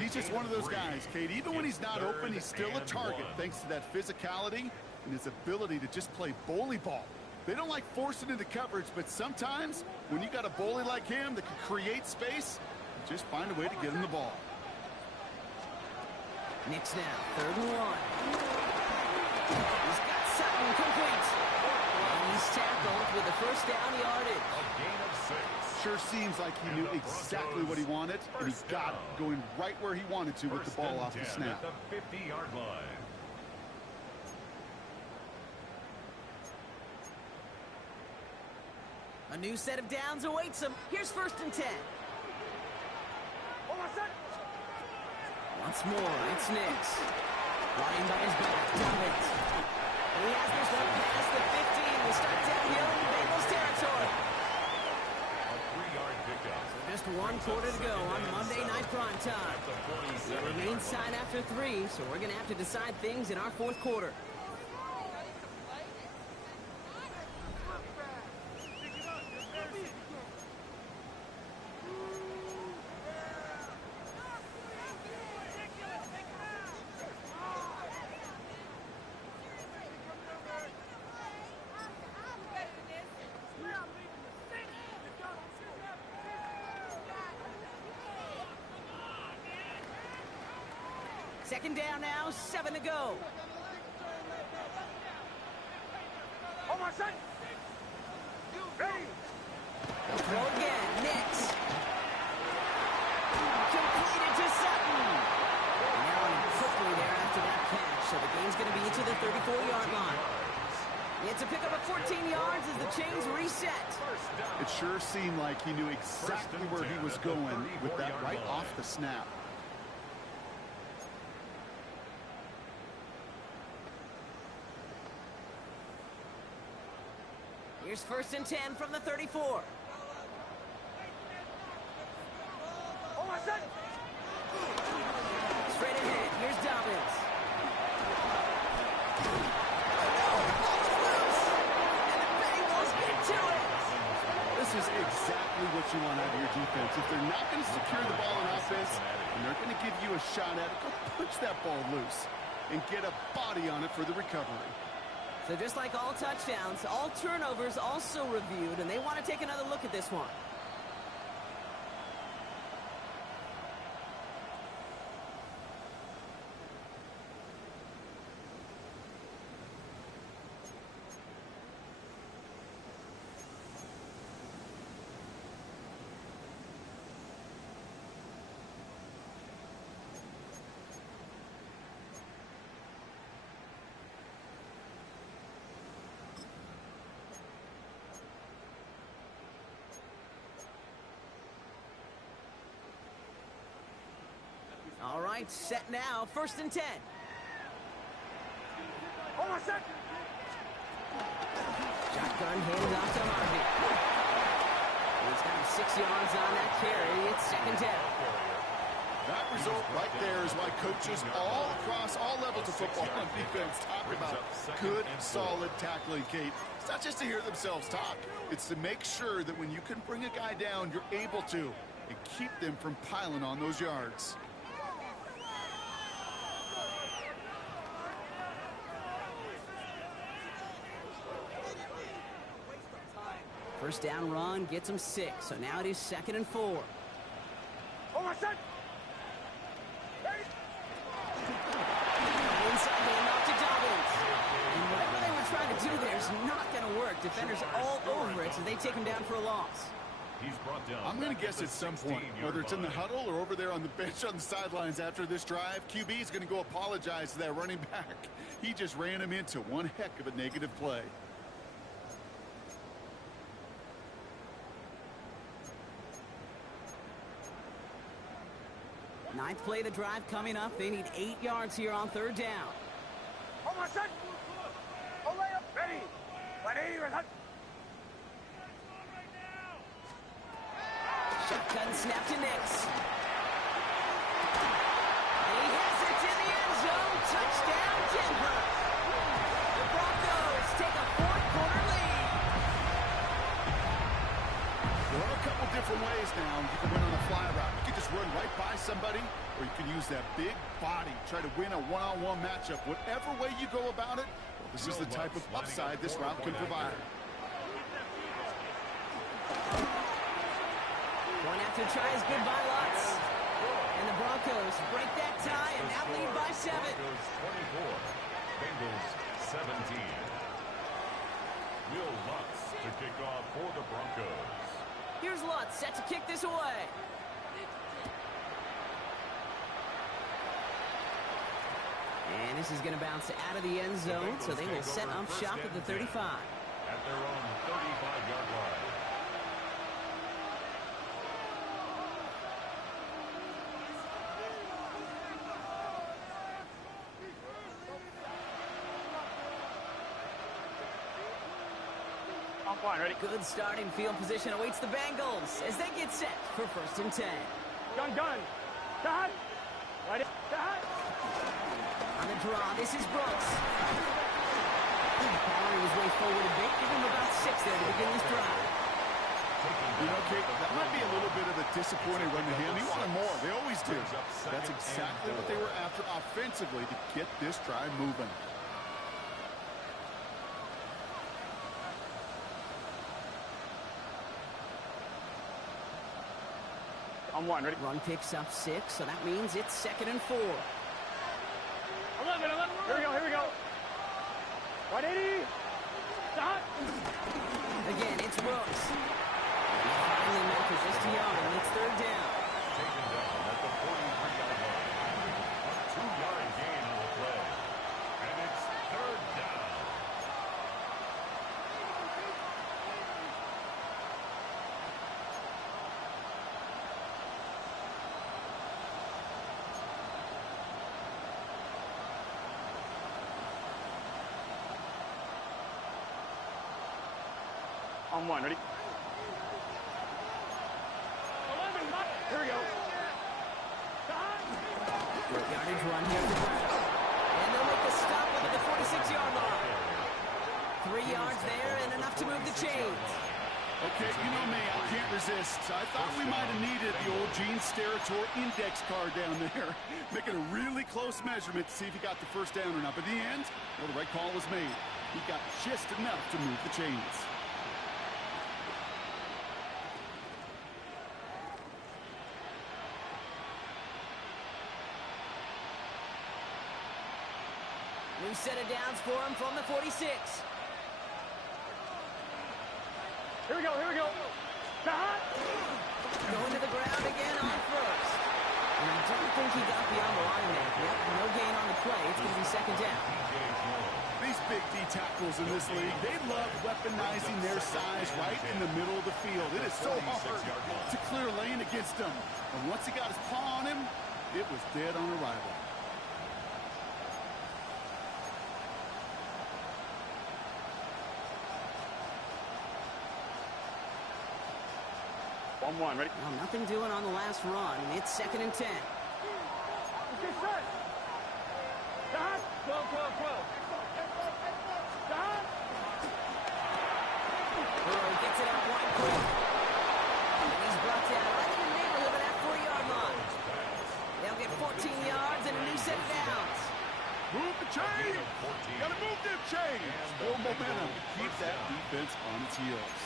He's just one of those guys, Kate. Even when he's not open, he's still a target thanks to that physicality and his ability to just play bully ball. They don't like forcing into coverage, but sometimes when you got a bully like him that can create space, just find a way to get him the ball. Knicks now, 3rd and 1. He's got Sutton complete. And he's tackled with the first down yardage. A gain of 6. Sure seems like he knew exactly what he wanted, and he got it, going right where he wanted to with the ball off the snap. At the 50-yard line. A new set of downs awaits him. Here's 1st and 10. Hold on, set. Once more, it's Knicks. Lying by his back, Dobbins. And he has this one past the 15. We'll start downhill in Bengals territory. A 3-yard pickup. Just 1 quarter to go on Monday Night Prime Time. It remains tied after 3, so we're going to have to decide things in our 4th quarter. Second down now, 7 to go. On my set. Ready. Throw again, Nix. Completed to Sutton. Now on quickly there after that catch, so the game's going to be to the 34-yard line. It's a pickup of 14 yards as the chains reset. It sure seemed like he knew exactly where he was going with that right off the snap. Here's 1st and 10 from the 34. On my set. Straight ahead, here's Dobbins. And the Bengals get to it. This is exactly what you want out of your defense. If they're not going to secure the ball in offense, and they're going to give you a shot at it, go punch that ball loose and get a body on it for the recovery. So just like all touchdowns, all turnovers also reviewed, and they want to take another look at this one. All right, set now, 1st and 10. On my set. Shotgun handed off to Harvey. He's got 6 yards on that carry. It's 2nd down. That result right there is why coaches all across all levels of football and defense talk about good, solid tackling, Kate. It's not just to hear themselves talk. It's to make sure that when you can bring a guy down, you're able to, and keep them from piling on those yards. First down run gets him 6, so now it is 2nd and 4. On my set. Inside handoff to Dobbins. And whatever they were trying to do there is not going to work. Defenders all over it, so they take him down for a loss. He's brought down. I'm going to guess at some point, whether it's in the huddle or over there on the bench on the sidelines after this drive, QB is going to go apologize to that running back. He just ran him into one heck of a negative play. Ninth play of the drive coming up. They need 8 yards here on 3rd down. On my set. Olay up. Ready. 180 or not. Shotgun snap to Nix. And he has it in the end zone. Touchdown, Denver. The Broncos take a 4th-quarter lead. There are a couple different ways now you can win on a fly route. You can just run right by somebody, or you can use that big body, try to win a one-on-one matchup. Whatever way you go about it, well, this is the type of upside this route can provide. Going after try is good by Lutz. And the Broncos break that tie and now lead by 7. Broncos 24, Bengals 17. Will Lutz to kick off for the Broncos. Here's Lutz set to kick this away. And this is going to bounce out of the end zone, so they will set up shop at the 35. At their own 35-yard line. I'm fine. Ready. Good starting field position awaits the Bengals as they get set for 1st and 10. Gun. Dad. Ready. Dad. On the draw, this is Brooks. Powering his way forward a bit, give him about 6 there to begin this drive. You know, Kate, that might be a little bit of a disappointing run to him. He wanted more. They always do. That's exactly what they were after offensively to get this drive moving. I'm one. Ready. Run picks up 6, so that means it's 2nd and 4. 180. Stop. Again, it's Brooks. And he finally matches this to Young, and it's third down. Taken down at the 43-yard line. A 2-yard gain on the play. And it's third down. On one, ready? 11, here we go. Short yardage run here for Brown. And they'll make the stop at the 46-yard line. 3 yards there and enough to move the chains. Okay, you know me, I can't resist. I thought we might have needed the old Gene Steratore index card down there. Making a really close measurement to see if he got the first down or not. But in the end, well, the right call was made. He got just enough to move the chains. New set of downs for him from the 46. Here we go, here we go. Going to the ground again on first. And I don't think he got beyond the line there. Yep, no gain on the play. It's going to be second down. These big D tackles in this league, they love weaponizing their size right in the middle of the field. It is so hard to clear lane against them. And once he got his paw on him, it was dead on arrival. On one, ready? Well, nothing doing on the last run. It's second and 10. Okay, set. Stop. 12, 12, 12. Stop. Burrow gets it out wide quick. And he's brought down right in the neighborhood of that 4-yard line. They'll get 14 yards and a new set of downs. Move the chains! Gotta move them chains! Build momentum. Keep that defense on its heels.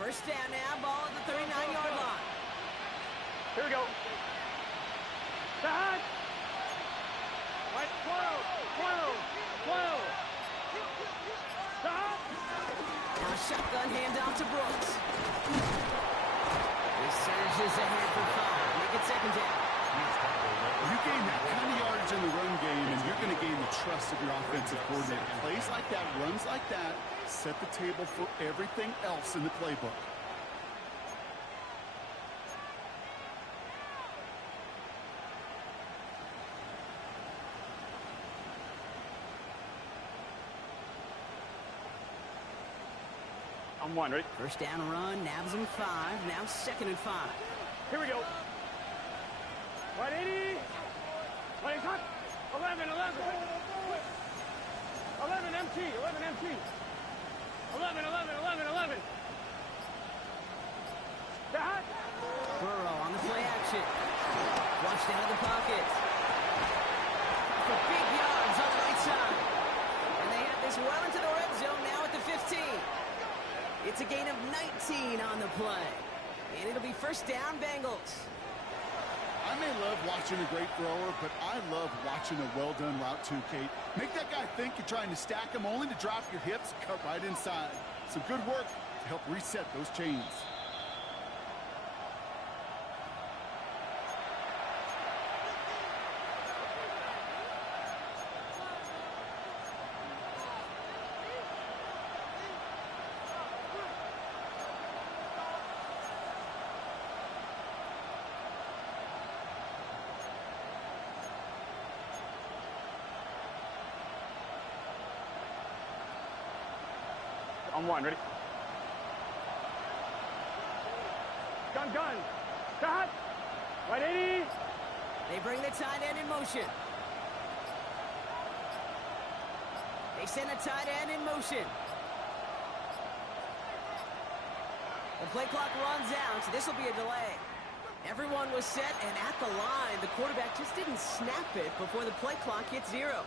First down now, ball at the 39-yard line. Here we go. Stop. Right, 12, 12, 12. Stop. Now shotgun handoff to Brooks. He surges ahead for 5. Make it second down. You gain that kind of yardage in the run game, and you're going to gain the trust of your offensive coordinator. Plays like that, runs like that, set the table for everything else in the playbook. On one, ready? First down run, nabs him 5. Now second and 5. Here we go. 180. 20, cut. 11, 11. 11 MT, 11 MT. 11, 11, 11, 11. Stop. Burrow on the play action. Watched out of the pocket. For big yards on the right side. And they have this well into the red zone now at the 15. It's a gain of 19 on the play. And it'll be first down, Bengals. I may love watching a great thrower, but I love watching a well-done route too, Kate. Make that guy think you're trying to stack him only to drop your hips, cut right inside. Some good work to help reset those chains. On one, ready? Gun, gun. Stop. 180. They bring the tight end in motion. They send a tight end in motion. The play clock runs out, so this will be a delay. Everyone was set and at the line. The quarterback just didn't snap it before the play clock hit 0.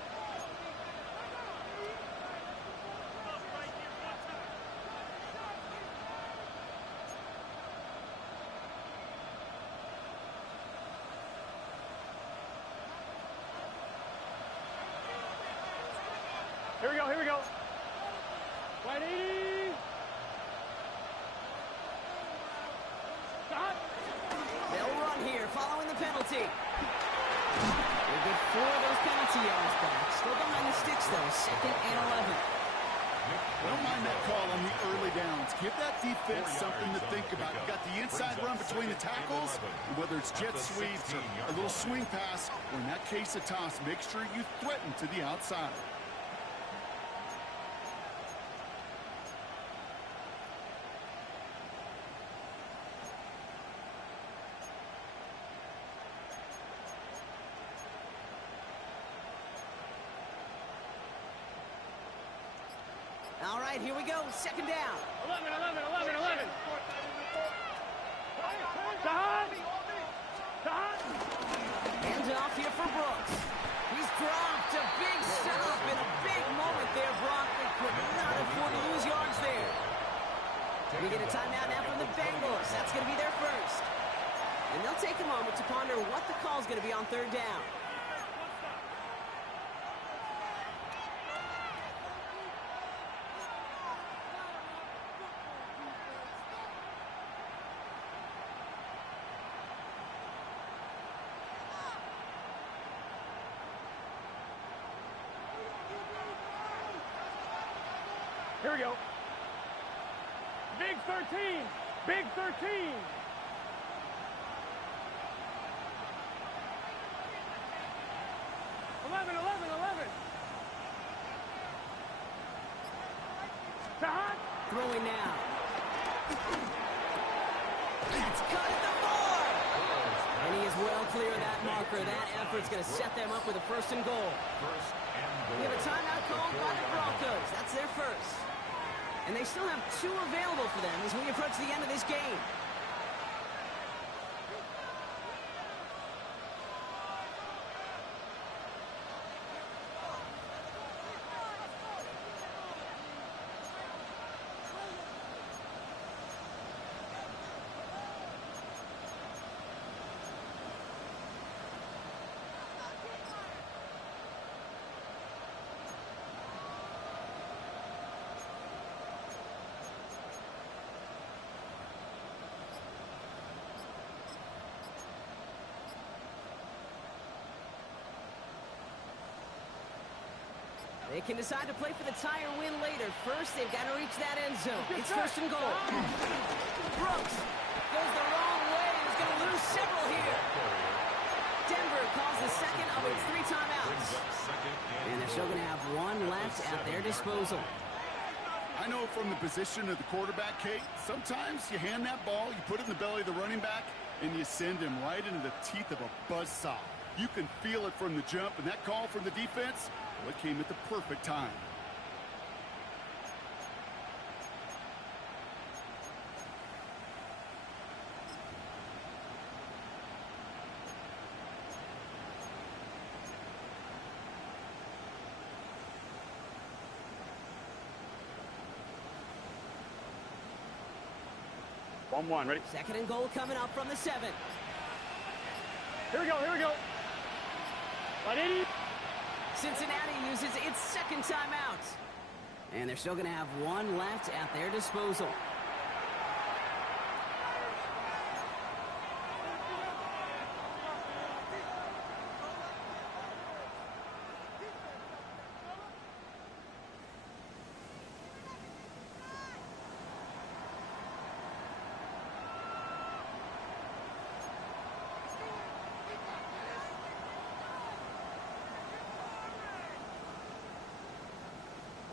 They'll run here following the penalty. They'll get 4 of those penalty yards back. Still behind the sticks, though. 2nd and 11. I don't mind that call on the early downs. Give that defense something to think about. You got the inside run between the tackles, and whether it's jet sweeps or a little swing pass, or in that case a toss, make sure you threaten to the outside. All right, here we go. 2nd down. 11. Hands it off here for Brooks. He's dropped. A big stop and a big moment there, Brock. They could not afford to lose yards there. We get a timeout now from the Bengals. That's going to be their first. And they'll take a moment to ponder what the call's going to be on 3rd down. Here we go. Big 13. Big 13. Eleven. Throwing now. It's cut at the 4. And he is well clear of that marker. That effort's going to set them up with a 1st and goal. We have a timeout called by the Broncos. That's their first. And they still have 2 available for them as we approach the end of this game. They can decide to play for the tie or win later. First, they've got to reach that end zone. It's 1st and goal. Brooks goes the wrong way and is going to lose several here. Denver calls the 2nd of its 3 timeouts. And they're still going to have 1 left at their disposal. I know from the position of the quarterback, Kate, sometimes you hand that ball, you put it in the belly of the running back, and you send him right into the teeth of a buzzsaw. You can feel it from the jump, and that call from the defense, well, it came at the perfect time. One, ready? 2nd and goal coming up from the 7. Here we go. 180. Cincinnati uses its 2nd timeout. And they're still going to have 1 left at their disposal.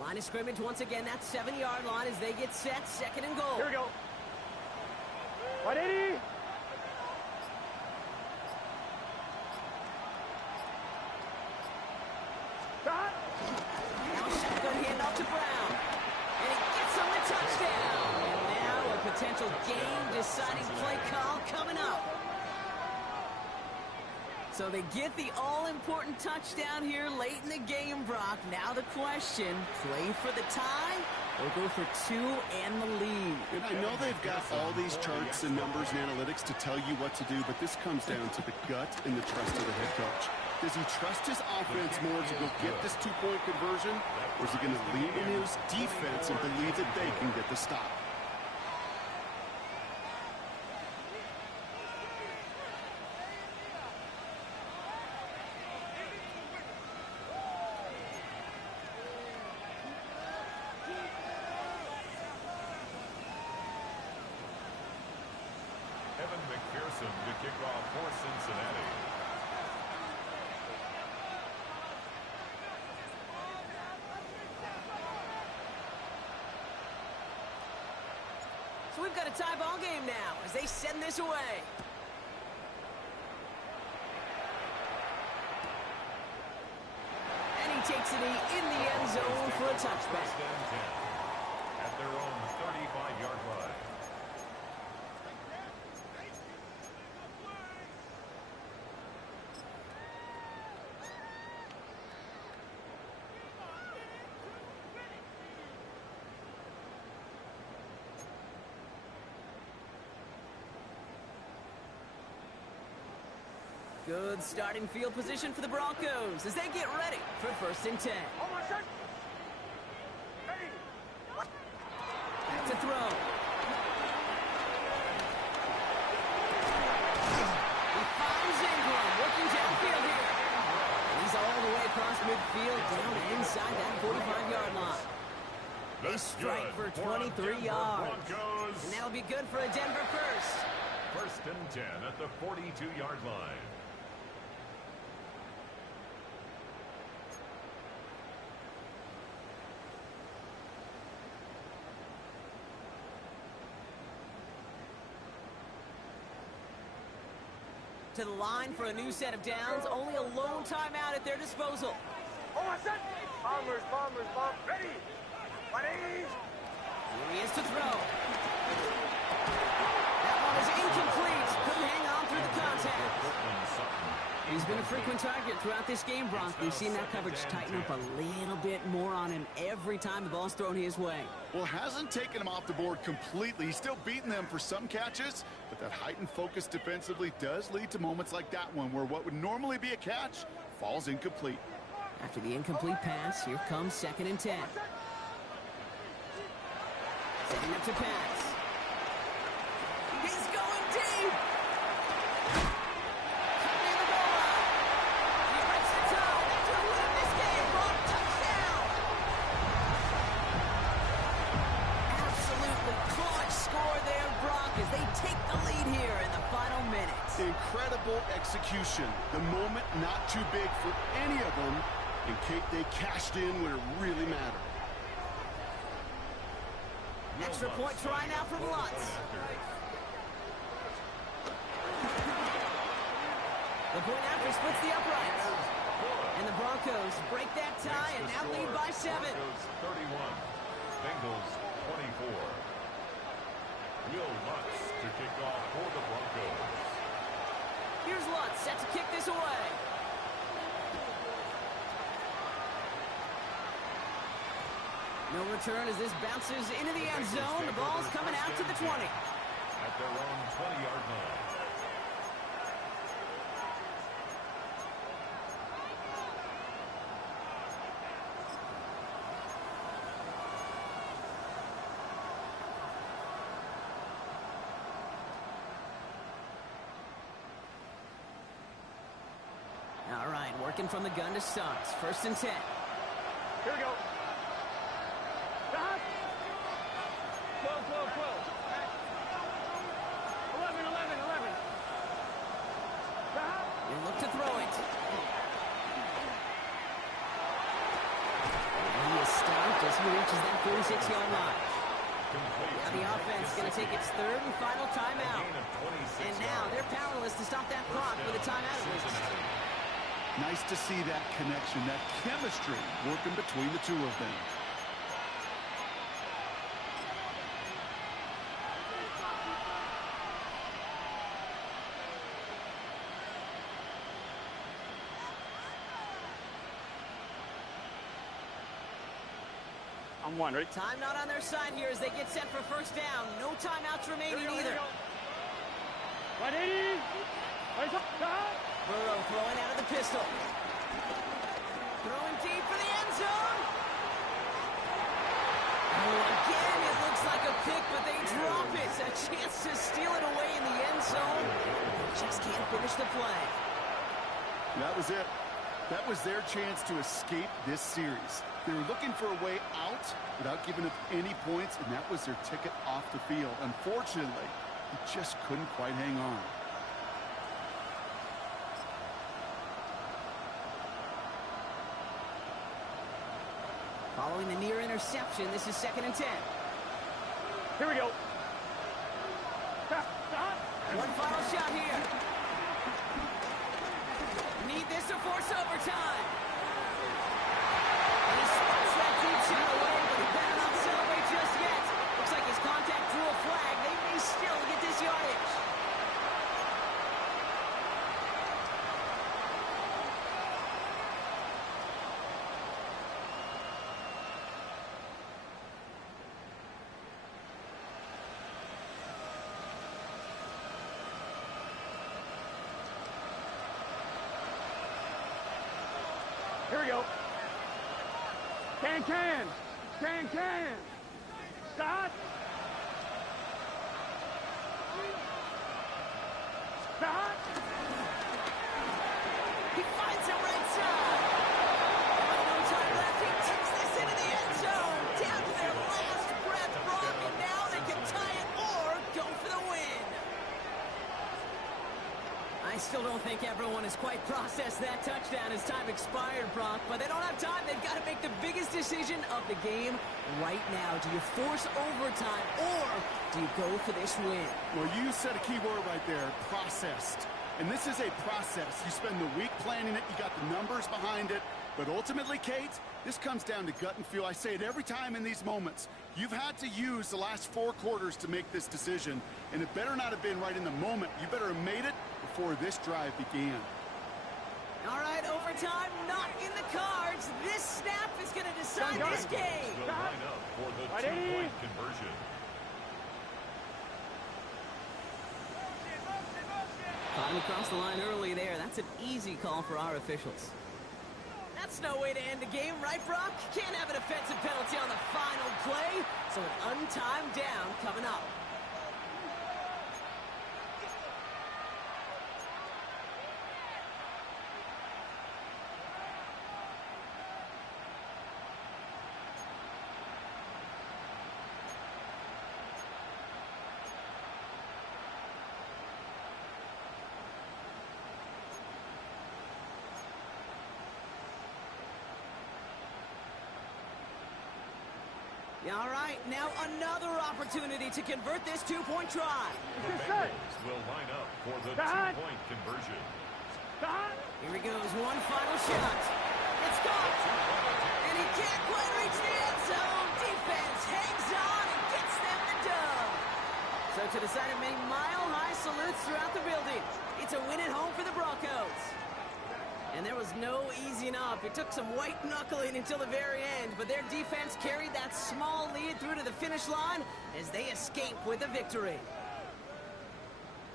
Line of scrimmage once again, that 7-yard line as they get set, 2nd and goal. Here we go. 180. Shot. Now shotgun handoff to Brown. And he gets on the touchdown. And now a potential game-deciding play call coming up. So they get the all-important touchdown here late in the game, Brock. Now the question, play for the tie or go for 2 and the lead? And I know they've got all these charts and numbers and analytics to tell you what to do, but this comes down to the gut and the trust of the head coach. Does he trust his offense more to go get this two-point conversion, or is he going to lean in his defense and believe that they can get the stop? Evan McPherson to kick off for Cincinnati. So we've got a tie ball game now as they send this away. And he takes it in the end zone for a touchback. First and 10 at their own 35-yard line. Good starting field position for the Broncos as they get ready for first and 10. Hold on, son. Ready. Back to throw. He finds Ingram working downfield here. He's all the way across midfield down inside that 45-yard line. They strike for 23 yards. And that'll be good for a Denver first. First and 10 at the 42-yard line. To the line for a new set of downs. Only a lone timeout at their disposal. Hold on, son. Bombers, bombers, bombers. Ready. 180. Here he is to throw. That one is incomplete. Couldn't hang on through the contact. He's been a frequent target throughout this game, Bronk. We've seen that coverage tighten up a little bit more on him every time the ball's thrown his way. Well, hasn't taken him off the board completely. He's still beating them for some catches, but that heightened focus defensively does lead to moments like that one where what would normally be a catch falls incomplete. After the incomplete pass, here comes second and 10. Setting up to pass. He's going deep. Cutting the goal line. He breaks the tie. That's going to win this game. Bronk, touchdown. Absolutely clutch score there, Bronk, as they take the lead here in the final minutes. Incredible execution. The moment not too big for any of them. And Kate, they cashed in when it really mattered. Extra point try now from Lutz. The point after splits the uprights. And the Broncos break that tie and now lead by 7. Broncos 31, Bengals 24. Will Lutz to kick off for the Broncos. Here's Lutz set to kick this away. No return as this bounces into the end zone. The ball's coming out to the 20. At their own 20-yard line. All right, working from the gun to start. First and 10. Here we go. 12. 11. They look to throw it. And he is stopped as he reaches that 46-yard line. Now the offense is going to take its third and final timeout. And now they're powerless to stop that clock with a timeout at least. Nice to see that connection, that chemistry working between the two of them. I'm one, ready? Time not on their side here as they get set for first down. No timeouts remaining either. 180. Burrow throwing out of the pistol. Throwing deep for the end zone. Oh, again, it looks like a pick, but they drop it. A chance to steal it away in the end zone. They just can't finish the play. That was it. That was their chance to escape this series. They were looking for a way out without giving up any points, and that was their ticket off the field. Unfortunately, he just couldn't quite hang on. Following the near interception, this is 2nd and 10. Here we go. One final shot here. Need this to force overtime. And he spots that deep shot away, but he better not celebrate just yet. Looks like his contact drew a flag. They may still get this yardage. Here we go. Can. Start. He finds him right side. No time left. He takes this into the end zone. Down to their last breath, Brock, and now they can tie it or go for the win. I still don't think everyone has quite processed that touchdown as time expired, Brock, but they don't have time. They've got to make the biggest decision of the game right now. Do you force overtime or do you go for this win? Well, you said a key word right there, processed. And this is a process. You spend the week planning it, you got the numbers behind it, but ultimately, Kate, this comes down to gut and feel. I say it every time in these moments. You've had to use the last 4 quarters to make this decision, and it better not have been right in the moment. You better have made it before this drive began. All right, overtime not in the cards. This snap is going to decide this game. Will line up for the 2-point conversion. Caught him across the line early there. That's an easy call for our officials. That's no way to end the game, right, Brock? Can't have an offensive penalty on the final play, so an untimed down coming up. All right, now another opportunity to convert this 2-point try. The Bengals will line up for the 2-point conversion. Here he goes, one final shot. It's caught. And he can't quite reach the end zone. Defense hangs on and gets them the dub. So to the side of many mile-high salutes throughout the building. It's a win at home for the Broncos. And there was no easing up. It took some white knuckling until the very end, but their defense carried that small lead through to the finish line as they escape with a victory.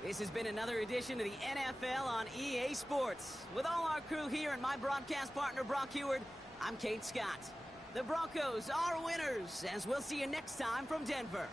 This has been another edition of the NFL on EA Sports. With all our crew here and my broadcast partner, Brock Huard, I'm Kate Scott. The Broncos are winners, as we'll see you next time from Denver.